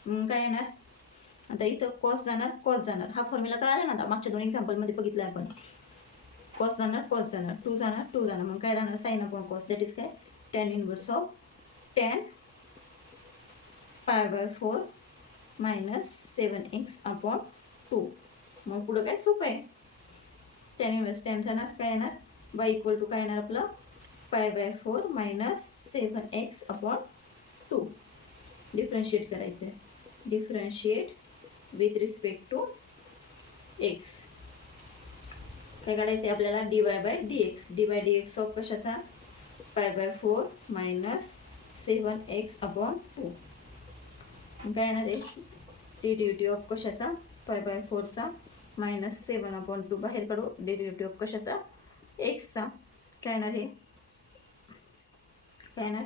काय येणार आता इथं कॉस जाणार, हा फॉर्म्युला कळाला ना आता, मागच्या 2 एक्झाम्पलमध्ये बघितलं आपण. कॉस जाणार 2 जाणार. मग काय राहणार sine upon cos, that is काय tan inverse of tan pi by 4 minus 7x/2. मग पुढं काय सोपं आहे, टॅन इनवर्स टॅन जाणार, काय येणार बाय इक्वल टू काय येणार आपलं पाय बाय 4 मायनस 7x/2. डिफरन्शिएट करायचं आहे, differentiate with respect to x. काय काढायचं आहे आपल्याला, dy बाय dx ऑफ कशाचा पाय बाय 4 मायनस 7x/2. काय येणार आहे डेरिव्हेटिव्ह ऑफ कशाचा पाय बाय 4चा मायनस 7/2 बाहेर काढू, डेरिव्हेटिव्ह ऑफ कशाचा एक्सचा. काय येणार हे, काय येणार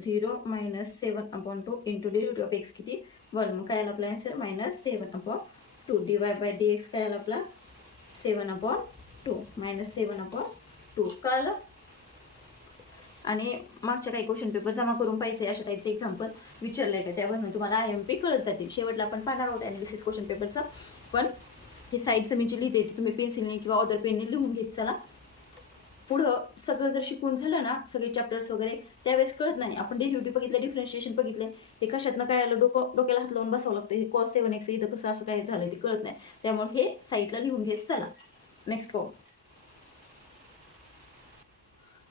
0 minus 7/2 into derivative of x किती 1. मग काय आला आपला answer minus 7/2. dy by dx काय आला आपला 7/2 मायनस 7/2. कळलं. आणि मागच्या काही क्वेश्चन पेपर जमा करून पाहिजे, अशा टाईपचे एक्झाम्पल विचारलं आहे का, त्यावरून तुम्हाला IMP कळत जातील. शेवटला आपण पाहणार आहोत ॲनालिसिस क्वेश्चन पेपरचं, पण हे साईडचं मी जी लिहिते तुम्ही पेन्सिलने किंवा अदर पेनने लिहून घेत चला. पुढं सगळं जर शिकून झालं ना, सगळे चॅप्टर्स वगैरे, त्यावेळेस कळत नाही. आपण डेरिव्हेटिव्ह बघितलं, डिफरन्शिएशन बघितले, हे कशातनं काय आलं, डोक्याला हात लावून बसावं लागतं. हे कॉस 7x इथं कसं असं काय झालं ते कळत नाही, त्यामुळे हे साईडला लिहून घेत चला. नेक्स्ट पाहू.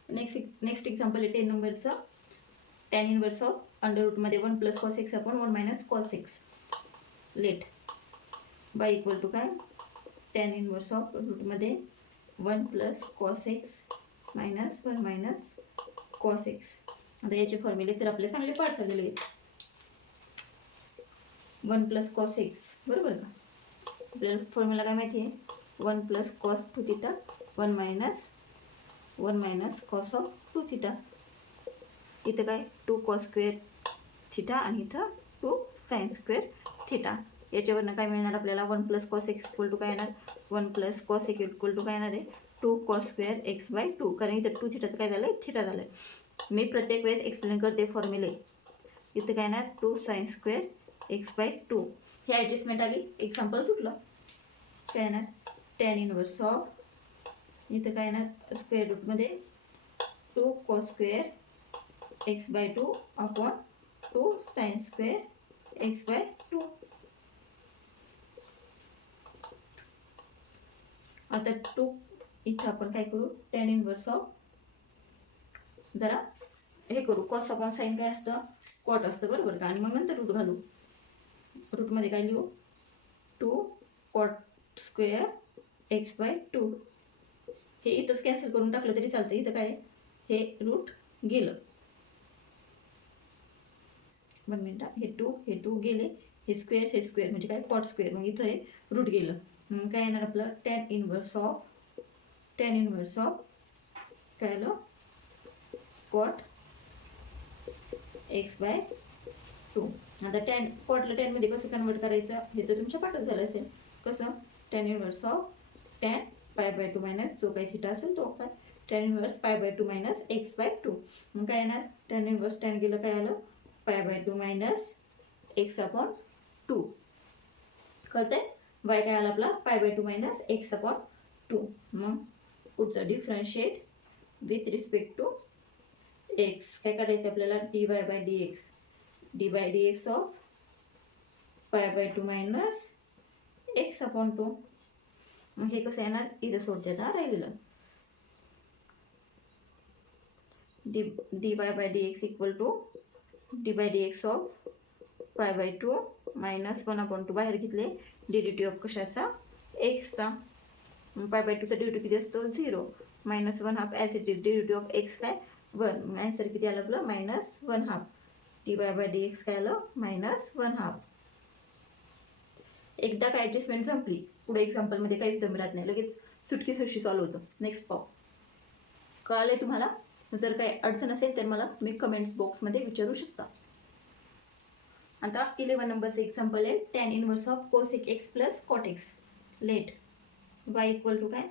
नेक्स्ट एक्झाम्पल आहे 10 नंबरचं. टॅन इनवर्स ऑफ अंडर रूटमध्ये 1 plus cos x/1 minus cos x let y equal to काय टॅन इनवर्स ऑफ रूटमध्ये 1 plus cos x minus 1 minus cos x. आता याचे फॉर्म्युले तर आपले चांगले पाठ झालेले आहेत. 1 प्लस कॉस x बरोबर का, आपल्याला फॉर्म्युला काय माहिती आहे, 1 plus cos 2 theta 1 minus cos of 2 theta. इथं काय 2 कॉस स्क्वेअर थिटा आणि इथं 2 साईन स्क्वेअर थिटा. याच्यावरनं काय मिळणार आपल्याला 1 plus cos x equal to काय येणार 1 plus cos x equal to काय येणार आहे 2 कॉस स्क्वेअर एक्स बाय 2. कारण इथं 2 थिटाचं काय झालं आहे थिटा झालं आहे. मी प्रत्येक वेळेस एक्सप्लेन करते फॉर्म्युले. इथं काय येणार 2 साईन स्क्वेअर एक्स बाय 2. ही ॲडजस्टमेंट आली, एक्झाम्पल सुटलं. काय येणार टॅन इनवर्स ऑफ इथं काय येणार स्क्वेअर रूटमध्ये 2 cos square x by 2 upon 2 sine square x by 2. आता 2 इथं आपण काय करू टॅन इनवर्स ऑफ जरा हे करू, कॉस अपॉन साईन काय असतं, कॉट असतं बरोबर का. आणि मग नंतर रूट घालू. रूटमध्ये काय लिहू, 2 कॉट स्क्वेअर x/2. हे इथंच कॅन्सल करून टाकलं तरी चालतं. इथं काय हे रूट गेलं. 1 मिनिट, हे 2 गेले, हे स्क्वेअर म्हणजे काय कॉट स्क्वेअर. मग इथं हे रूट गेलं. मग काय येणार आपलं tan इनवर्स ऑफ काय आलं, कॉट x/2. आता कॉटला टॅनमध्ये कसं कन्वर्ट करायचं हे तर तुमच्या पाठात झालं असेल. कसं, tan inverse of tan π/2 minus जो काही थिटा असेल तो काय tan इनवर्स π/2 मायनस x/2. मग काय येणार, tan इनवर्स tan गेलं काय आलं π/2 मायनस x/2. कळतंय, y काय आला आपला π/2 मायनस x/2. मग पुढचं differentiate with respect to x काय काढायचं आपल्याला, dy/dx ऑफ π/2 मायनस x/2. मग हे कसं येणार, इथं सोडते आता राहिलेलं dy/dx equal to dy/dx of π/2 minus 1/2 बाहेर घेतले, dt ऑफ कशाचा, एक्सचा. π/2चा dt किती असतो 0, minus 1/2 as it is dt of x काय 1. मग आन्सर किती आलं आपलं -1/2. dy/dx काय आलं -1/2. एकदा काय ॲडजस्टमेंट संपली, पुढे एक्झाम्पलमध्ये काहीच दम राहत नाही, लगेच सुटकी सुटकी चालू होतं. नेक्स्ट पाहू. कळालंय तुम्हाला. जर काही अडचण असेल तर मला मी कमेंट्स बॉक्समध्ये विचारू शकता. आता 11 नंबरचं एक्झाम्पल आहे, tan inverse of cosec x plus cot x. Let y equal to काय,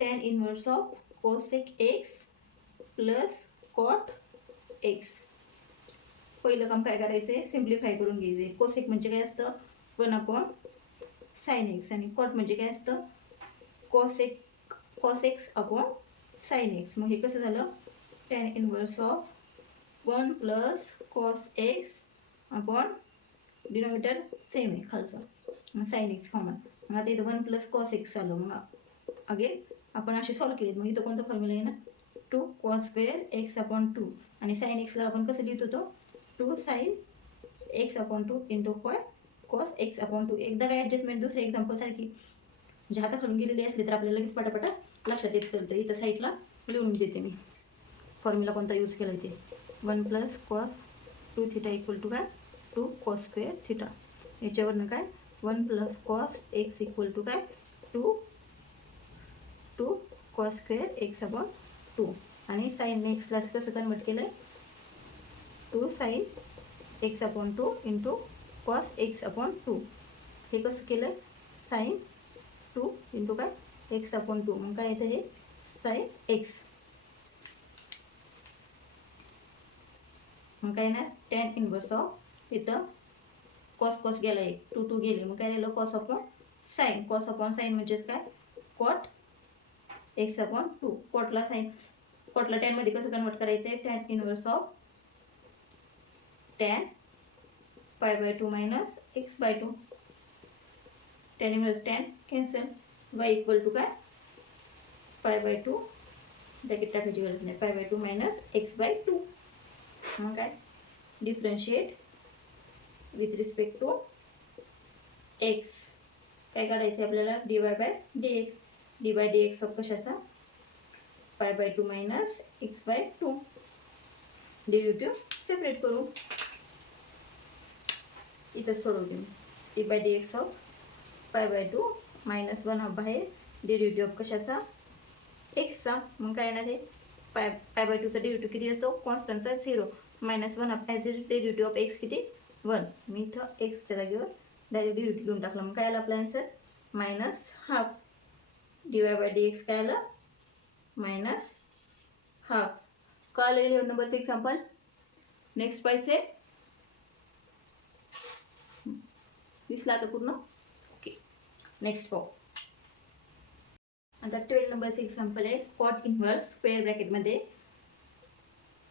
tan inverse of cosec x plus cot x. पहिलं काम काय करायचं, सिम्प्लिफाय करून घ्यायचे. कोसेक म्हणजे काय असतं 1/sin x आणि कॉट म्हणजे काय असतं cos x upon sin x. मग हे कसं झालं, tan inverse of 1 plus cos x upon denominator same आहे खालचा, मग sin x कॉमन. मग आता इथं 1 प्लस cos x आलं. मग अगेन आपण असे सॉल्व केलेत. मग इथं कोणता फॉर्म्युला आहे ना, 2 cos स्क्वेअर x अपॉन 2 आणि sin x ला आपण कसं लिहित होतो 2 sin x upon 2 into cos x upon 2. एकदा काय ॲडजस्टमेंट दुसऱ्या एक्झाम्पलसारखी म्हणजे हाताखालून गेलेली असली तर आपल्याला लगेच पटापटा लक्षात येत चालतं. इथं साईडला लिहून देते मी फॉर्म्युला कोणता यूज केला इथे. 1 plus cos 2 theta equal to काय 2 cos स्क्वेअर थिटा. याच्यावरनं काय 1 plus cos x equal to काय 2 cos स्क्वेअर x अपॉन 2. आणि sin x ला कसं कन्वर्ट केलं आहे 2 sin x upon 2 into cos x upon 2. हे कसं केलं sin 2 इंटू काय x अपॉन 2. मग काय येतं हे sin x. मग काय येणार tan इनवर्स ऑफ इथं cos गेला एक 2 गेले. मग काय राहिलं cos अपॉन साईन म्हणजेच काय cot x अपॉन 2. कॉटला टॅनमध्ये कसं कन्वर्ट करायचं आहे, tan inverse of tan π/2 minus x/2. tan inverse tan cancel. y equal to काय π/2 ब्रॅकेट टाकायची गरज नाही, π/2 मायनस x/2. मग काय differentiate with respect to x काय काढायचं आपल्याला dy/dx ऑफ कशाचा π/2 मायनस x/2. डेरिव्हेटिव्ह सेपरेट करू. इथं सोडवते मी dy/dx ऑफ π/2 मायनस 1/2 बाहेर डेरिव्हेटिव्ह ऑफ कशाचा एक्सचा. मग काय येणार आहे π/2चा डेरिव्हेटिव्ह किती असतो कॉन्स्टंटचा 0 minus 1/2 as it derivative of x किती 1. मी इथं एक्सच्या जागेवर डायरेक्ट डेरिव्हेटिव्ह लिहून टाकला. मग काय आलं आपला आन्सर -1/2. dy/dx काय आलं -1/2. कळलं 11 नंबरचं एक्झाम्पल. नेक्स्ट पाहिजे दिसला आता पूर्ण. ओके नेक्स्ट पाहू. आता 12 नंबरचं एक्झाम्पल आहे कॉट इनव्हर्स स्क्वेअर ब्रॅकेटमध्ये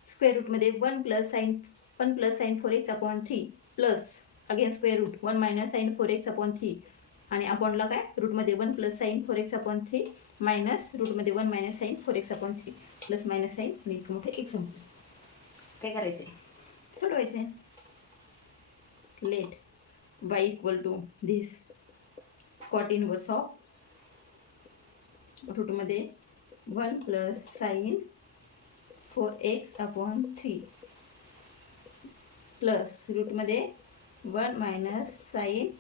स्क्वेअर रूटमध्ये 1 plus sine 4x upon 3 plus again square root 1 minus sine 4x upon 3 आणि अपॉनला काय रूटमध्ये 1 plus sine 4x upon 3 minus रूटमध्ये 1 minus sine 4x upon 3. Plus minus sine आणि इतकं मोठं एक्झाम्पल. काय करायचं आहे, सोडवायचं आहे. Let y equal to this cot inverse of रूटमध्ये 1 plus sine 4x upon 3 plus रूटमध्ये 1 minus sine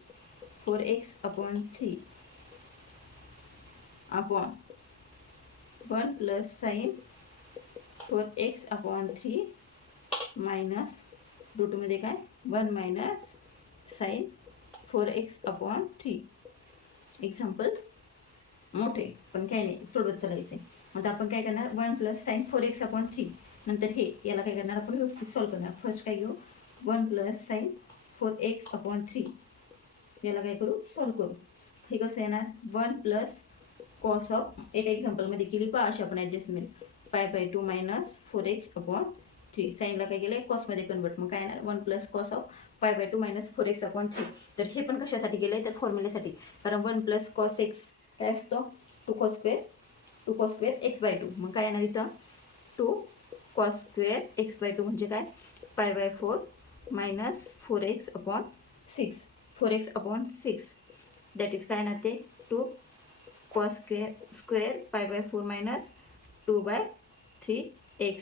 4x upon 3 upon 1 plus sine 4x upon 3 minus रूटमध्ये काय 1 minus sine 4x upon 3. Example मोठे पण काय नाही, सोडवत चालायचे. आता आपण काय करणार, 1 प्लस साईन 4x अपॉन 3 नंतर हे याला काय करणार आपण व्यवस्थित सॉल्व करणार. फर्स्ट काय घेऊ, 1 प्लस साईन 4x अपॉन 3 याला काय करू, सॉल्व करू. हे कसं येणार, 1 प्लस कॉस ऑफ, एका एक्झाम्पलमध्ये केली पहा अशी आपण ॲडजस्टमेंट, π/2 मायनस 4x अपॉन 3. साईनला काय केलं आहे, कॉसमध्ये कन्वर्ट. मग काय येणार, 1 plus cos of π/2 minus 4x upon 3. तर हे पण कशासाठी केलं आहे, तर फॉर्म्युल्यासाठी. कारण 1 प्लस कॉस एक्स काय असतो, 2 कॉस स्क्वेअर x/2. मग काय येणार इथं, 2 कॉस स्क्वेअर x/2 म्हणजे काय, π/4 minus 4x upon 6. 4x upon 6 that is काय येणार ते, 2 कॉस स्क्वेअर π/4 मायनस 2/3x.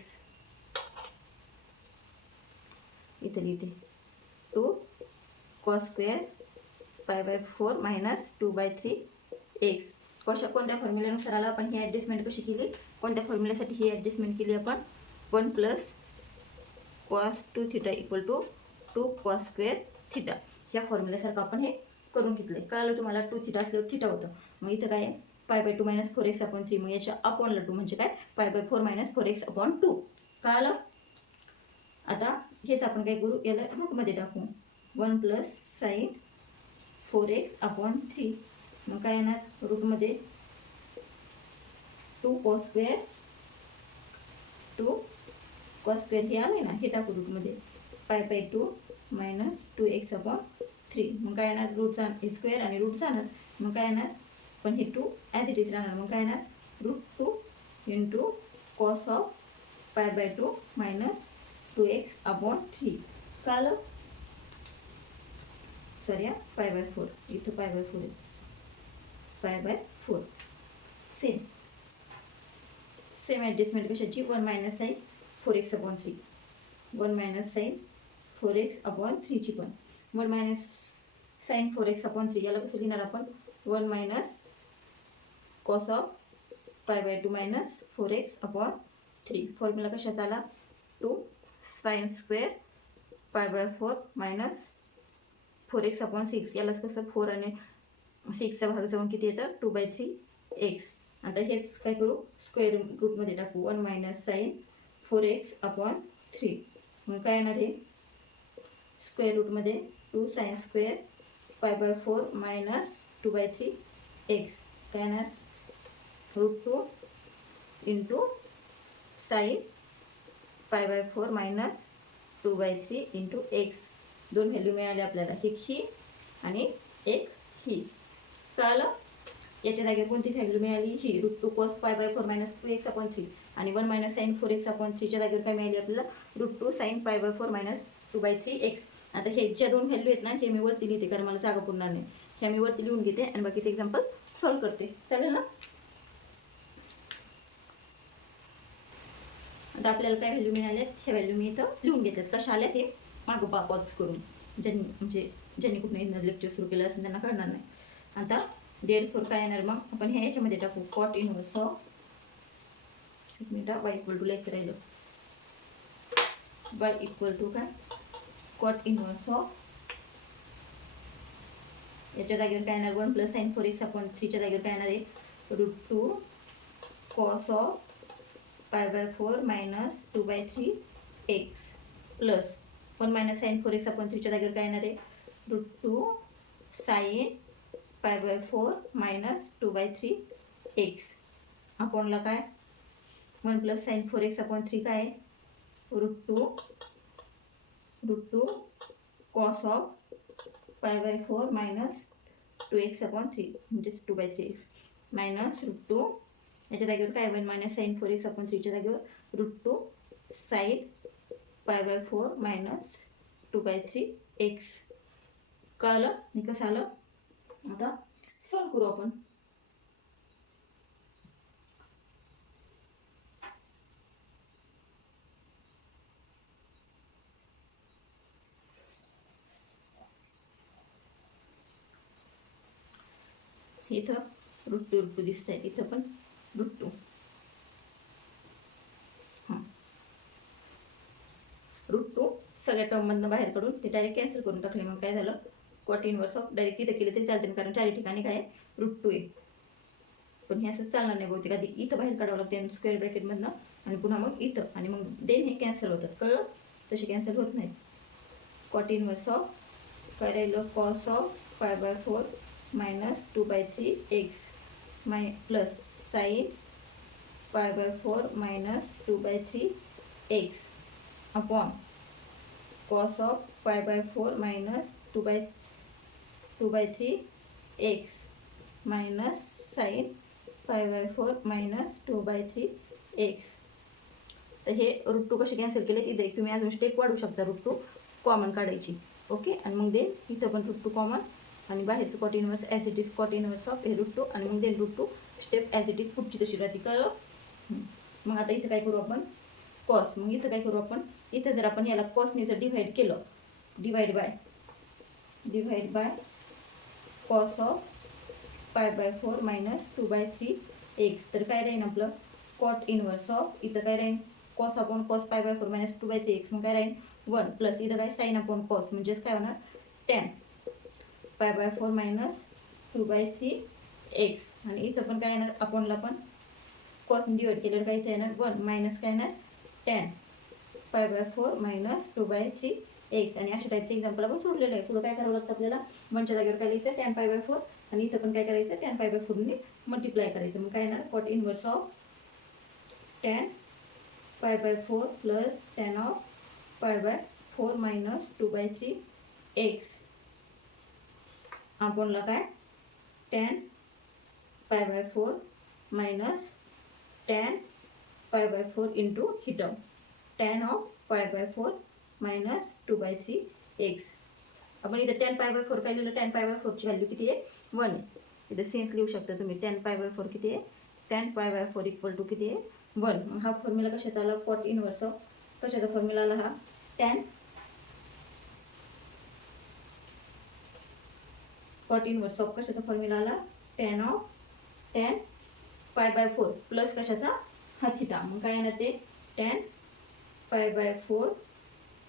इथं लिहिते 2 कॉस स्क्वेअर π/4 मायनस 2/3x. कोणत्या फॉर्म्युल्यानुसार आला, आपण ही ॲडजस्टमेंट कशी केली, कोणत्या फॉर्म्युल्यासाठी ही ॲडजस्टमेंट केली आपण, 1 plus cos 2 theta equal to 2 cos square theta. ह्या फॉर्म्युल्यासारखं आपण हे करून घेतलं आहे. कळालं तुम्हाला, 2 थिटा असल्यावर थिटा होतं. मग इथं काय आहे, π/2 मायनस 4x अपॉन 3. मग याच्या अपॉनला 2 म्हणजे काय, π/4 मायनस 4x अपॉन 2. कळालं. आता हेच आपण काय करू, याला रूटमध्ये टाकू, 1 प्लस साईन 4x अपॉन 3. मग काय येणार, रूटमध्ये 2 कॉस स्क्वेअर हे आले ना, हे टाकू रूटमध्ये, π/2 मायनस 2x अपॉन 3. मग काय येणार, रूट स्क्वेअर आणि रूट जाणार. मग काय येणार, पण हे 2 ॲज इट इज राहणार. मग काय येणार, √2 into cos of π/2 minus 2x upon 3. कळालं. सॉरी π/4, इथं π/4 आहे, π/4. सेम ॲडजस्टमेंट कशाची, 1 minus sine 4x upon 3, 1 minus sine 4x upon 3ची पण, 1 मायनस साईन 4x अपॉन 3 याला कसं लिहिणार आपण, 1 minus cos of π/2 minus 4x upon 3. Formula कशाचा आला, 2 sine square π/4 minus 4x upon 6. यालाच कसं 4 आणि 6चा भाग जाऊन किती येतं, 2/3x. आता हेच काय करू, स्क्वेअर रूटमध्ये टाकू, 1 मायनस साईन 4x अपॉन 3. मग काय येणार, हे स्क्वेअर रूटमध्ये 2 साईन स्क्वेअर π/4 मायनस 2/3x. काय येणार, √2 into sine π/4 minus 2/3 into x. 2 value मिळाले आपल्याला, एक ही आणि एक ही. कळालं. याच्या जागेवर कोणती व्हॅल्यू मिळाली, ही, √2 कॉस π/4 मायनस 2x अपॉन 3. आणि 1 मायनस साईन 4x अपॉन 3च्या जागेवर काय मिळाली आपल्याला, √2 साईन π/4 मायनस 2/3x. आता हे ज्या 2 व्हॅल्यू आहेत ना, ते मी वरती लिहिते, कारण मला जागा पुरणार नाही. ह्या मी वरती लिहून घेते आणि बाकीचे एक्झाम्पल सॉल्व करते. चालेल ना. आता आपल्याला काय व्हॅल्यू मिळाल्यात, ह्या व्हॅल्यू मी इथं लिहून घेतात. कशा आल्या ते मागं पॉज करून, ज्यांनी कुठे लेक्चर सुरू केलं असेल त्यांना कळणार नाही. आता देअरफॉर काय येणार, मग आपण ह्या याच्यामध्ये टाकू, कॉट इनवर्स ऑफ, एक मिनिट, y इक्वल टू लिहायचं राहिलं, y इक्वल टू काय, कॉट इनवर्स ऑफ, याच्या जागेवर काय येणार, 1 प्लस साईन 4x अपॉन 3च्या जागेवर काय येणार आहे, √2 cos of π/4 minus 2/3x plus 1 minus sine 4x upon 3च्या जागेवर काय येणार आहे, √2 साईन π/4 मायनस 2/3x अपॉनला काय, 1 प्लस साईन 4x अपॉन 3 काय आहे, √2 cos of π/4 minus 2x upon 3 म्हणजेच 2/3x मायनस √2 याच्या जागेवर काय होईल मायनस साईन 4x अपॉन 3च्या जागेवर √2 साईन π/4 मायनस 2/3x. कळलं हे कसं आलं. आता सॉल्व करू आपण. इथं √2 दिसत आहे, इथं पण √2. √2 सगळ्या टर्ममधनं बाहेर काढून ते डायरेक्ट कॅन्सल करून टाकले. मग काय झालं कॉट इनवर्स ऑफ डायरेक्ट इथं केलं तरी चालते कारण चारी ठिकाणी काय √2 आहे. पण हे असं चालणार नाही बहुतेक. आधी इथं बाहेर काढावं लागते स्क्वेअर ब्रॅकेटमधनं आणि पुन्हा मग इथं आणि मग देन हे कॅन्सल होतात. कळलं. तसे कॅन्सल होत नाहीत. कॉट इनवर्स ऑफ काय राहिलं cos of π/4 minus 2/3x plus sine π/4 minus 2/3x upon cos of π/4 minus 2/3x minus sine π/4 minus 2/3x. तर हे √2 कसे कॅन्सल केले तिथे तुम्ही अजून स्टेप वाढवू शकता. √2 कॉमन काढायची. ओके. आणि मग दे इथं पण √2 कॉमन आणि बाहेरचं cot inverse as it is cot inverse of हे √2 आणि मग then √2 step as it is पुढची तशी राहते. कळलं. मग आता इथं काय करू आपण कॉस. मग इथं काय करू आपण इथं जर आपण याला कॉसने जर डिव्हाइड केलं divide by cos of π/4 minus 2/3x तर काय राहील आपलं कॉट इनवर्स ऑफ इथं काय राहील cos upon cos π/4 minus 2/3x मग काय राहील 1 प्लस इथं काय साईन अपॉन कॉस म्हणजेच काय होणार tan π/4 मायनस 2/3x आणि इथं पण काय येणार अपॉनला पण कॉसने डिवाइड केल्यावर काय इथं येणार 1 मायनस काय येणार tan π/4 मायनस 2/3x आणि अशा टाईपचे एक्झाम्पल आपण सोडलेलं आहे. पुढं काय करावं लागतं आपल्याला 1च्या जागेवर काय लिहायचं tan π/4 आणि इथं पण काय करायचं tan π/4 ने मल्टिप्लाय करायचं. मग काय येणार cot inverse of tan π/4 plus tan of π/4 minus 2/3x अपॉनला काय tan π/4 मायनस tan π/4 इंटू ही term tan of π/4 minus 2/3x. आपण इथं tan π/4 काय लिहिलं tan π/4 ची व्हॅल्यू किती आहे 1 आहे. इथं सेन्स लिहू शकता तुम्ही tan π/4 किती आहे tan π/4 इक्वल टू किती आहे 1. मग हा फॉर्म्युला कशाचा आला कॉट इनवर्स ऑफ कशाचा फॉर्म्युला आला हा tan कॉट इनवर्स ऑफ कशाचा फॉर्म्युला आला tan π/4 प्लस कशाचा हा थिटा. मग काय येणार ते tan π/4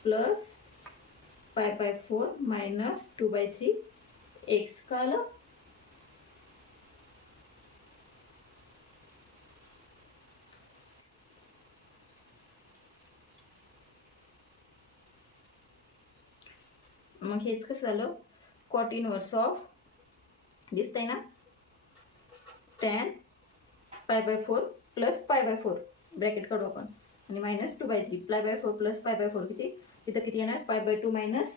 प्लस π/4 मायनस 2/3x. कळलं. मग हेच कसं झालं कॉट इनवर्स ऑफ दिसतंय ना tan π/4 प्लस π/4 ब्रॅकेट काढू आपण आणि मायनस 2/3 π/4 प्लस π/4 किती तिथं किती येणार π/2 minus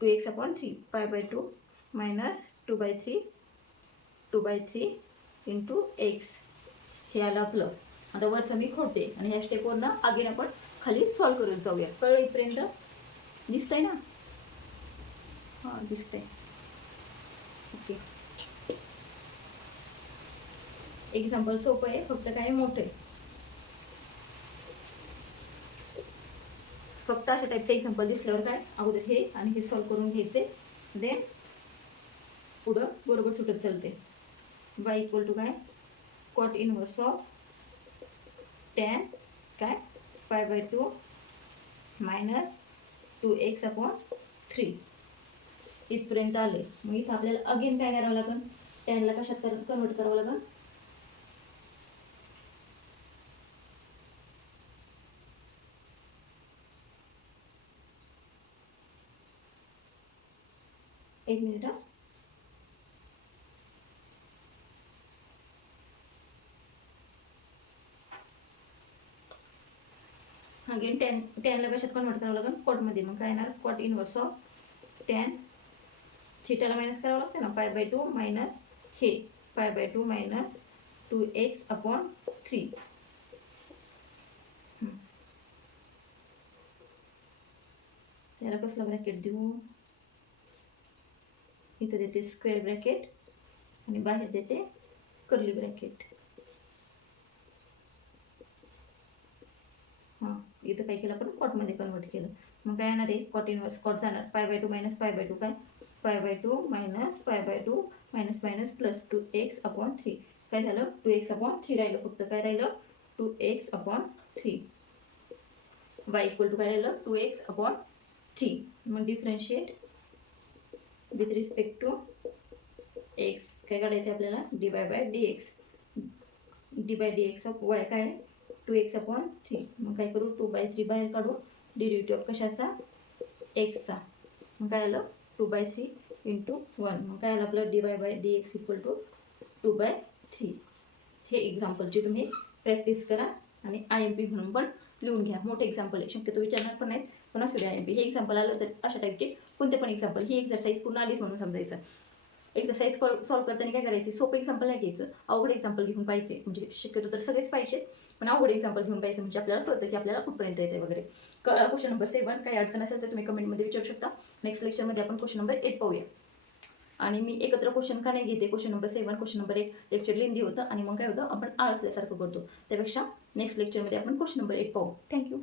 2x upon 3 π/2 minus 2/3 into x हे आलं आपलं. आता वरचं मी खोडते आणि ह्या स्टेपवरनं अगेन आपण खाली सॉल्व करत जाऊया. कळलं इथपर्यंत दिसतंय ना. हां दिसतंय. ओके. एक्झाम्पल सोपं आहे फक्त काय मोठं आहे. फक्त अशा टाईपचे एक्झाम्पल दिसल्यावर काय अगोदर हे आणि हे सॉल्व करून घ्यायचे देन पुढं बरोबर सुटत चालते. y इक्वल टू काय कॉट इनवर्स ऑफ tan काय π/2 मायनस 2x अपॉन 3 इथपर्यंत आले. मग इथं आपल्याला अगेन काय करावं लागेल टॅनला कशात कन्वर्ट करावं लागेल एक मिनिट. अगेन टॅनला कशात कन्वर्ट करावं लागेल कॉटमध्ये. मग काय येणार कॉट इनवर्स ऑफ टॅन थिटाला मायनस करावं लागतं ना π/2 मायनस हे π/2 मायनस 2x/3. त्याला कसला ब्रॅकेट देऊ, इथं देते स्क्वेअर ब्रॅकेट आणि बाहेर देते कर्ली ब्रॅकेट. हां, इथं काय केलं आपण, कॉटमध्ये कन्वर्ट केलं. मग काय येणार आहे, कॉट इनवर्स कॉट जाणार π/2 - π/2 काय, π/2 - π/2 मायनस प्लस 2x/3. काय झालं, 2x/3 राहिलं, फक्त काय राहिलं, 2x/3. y इक्वल टू काय राहिलं, 2x/3. मग differentiate with respect to x काय काढायचं आपल्याला, dy/dx. dy/dx ऑफ y काय, 2x/3. मग काय करू, 2/3 बाहेर काढू, डेरिव्हेटिव्ह ऑफ कशाचा, एक्सचा. मग काय आलं, 2/3 × 1. मग काय आलं आपलं, dy/dx इक्वल टू 2/3. हे एक्झाम्पलची तुम्ही प्रॅक्टिस करा आणि IMP म्हणून पण लिहून घ्या. मोठे एक्झाम्पल आहे, शक्यतो विचारणार पण नाहीत, पण असू द्या IMP. हे एक्झाम्पल आलं तर अशा टाईपचे कोणते पण एक्झाम्पल, ही एक्झरसाईज पूर्ण आलीच म्हणून समजायचं. एक्झरसाईज सॉल्व करताना काय करायचे, सोपं एक्झाम्पल नाही घ्यायचं, अवघड एक्झाम्पल घेऊन पाहिजे. म्हणजे शक्यतो तर सगळेच पाहिजे, पण अवघड एक्झाम्पल घेऊन पाहिजे, म्हणजे आपल्याला कळतं की आपल्याला कुठपर्यंत येते वगैरे. क्वेश्चन नंबर 7 काही अडचण असेल तर तुम्ही कमेंटमध्ये विचारू शकता. नेक्स्ट लेक्चरमध्ये आपण क्वेश्चन नंबर 8 पाहूया. आणि मी एकत्र क्वेश्चन का नाही घेते, question number 7 question number 8 lecture lengthy होतं आणि मग काय होतं, आपण आळसल्यासारखं करतो. त्यापेक्षा नेक्स्ट लेक्चरमध्ये आपण क्वेश्चन नंबर 8 पाहू. थँक्यू.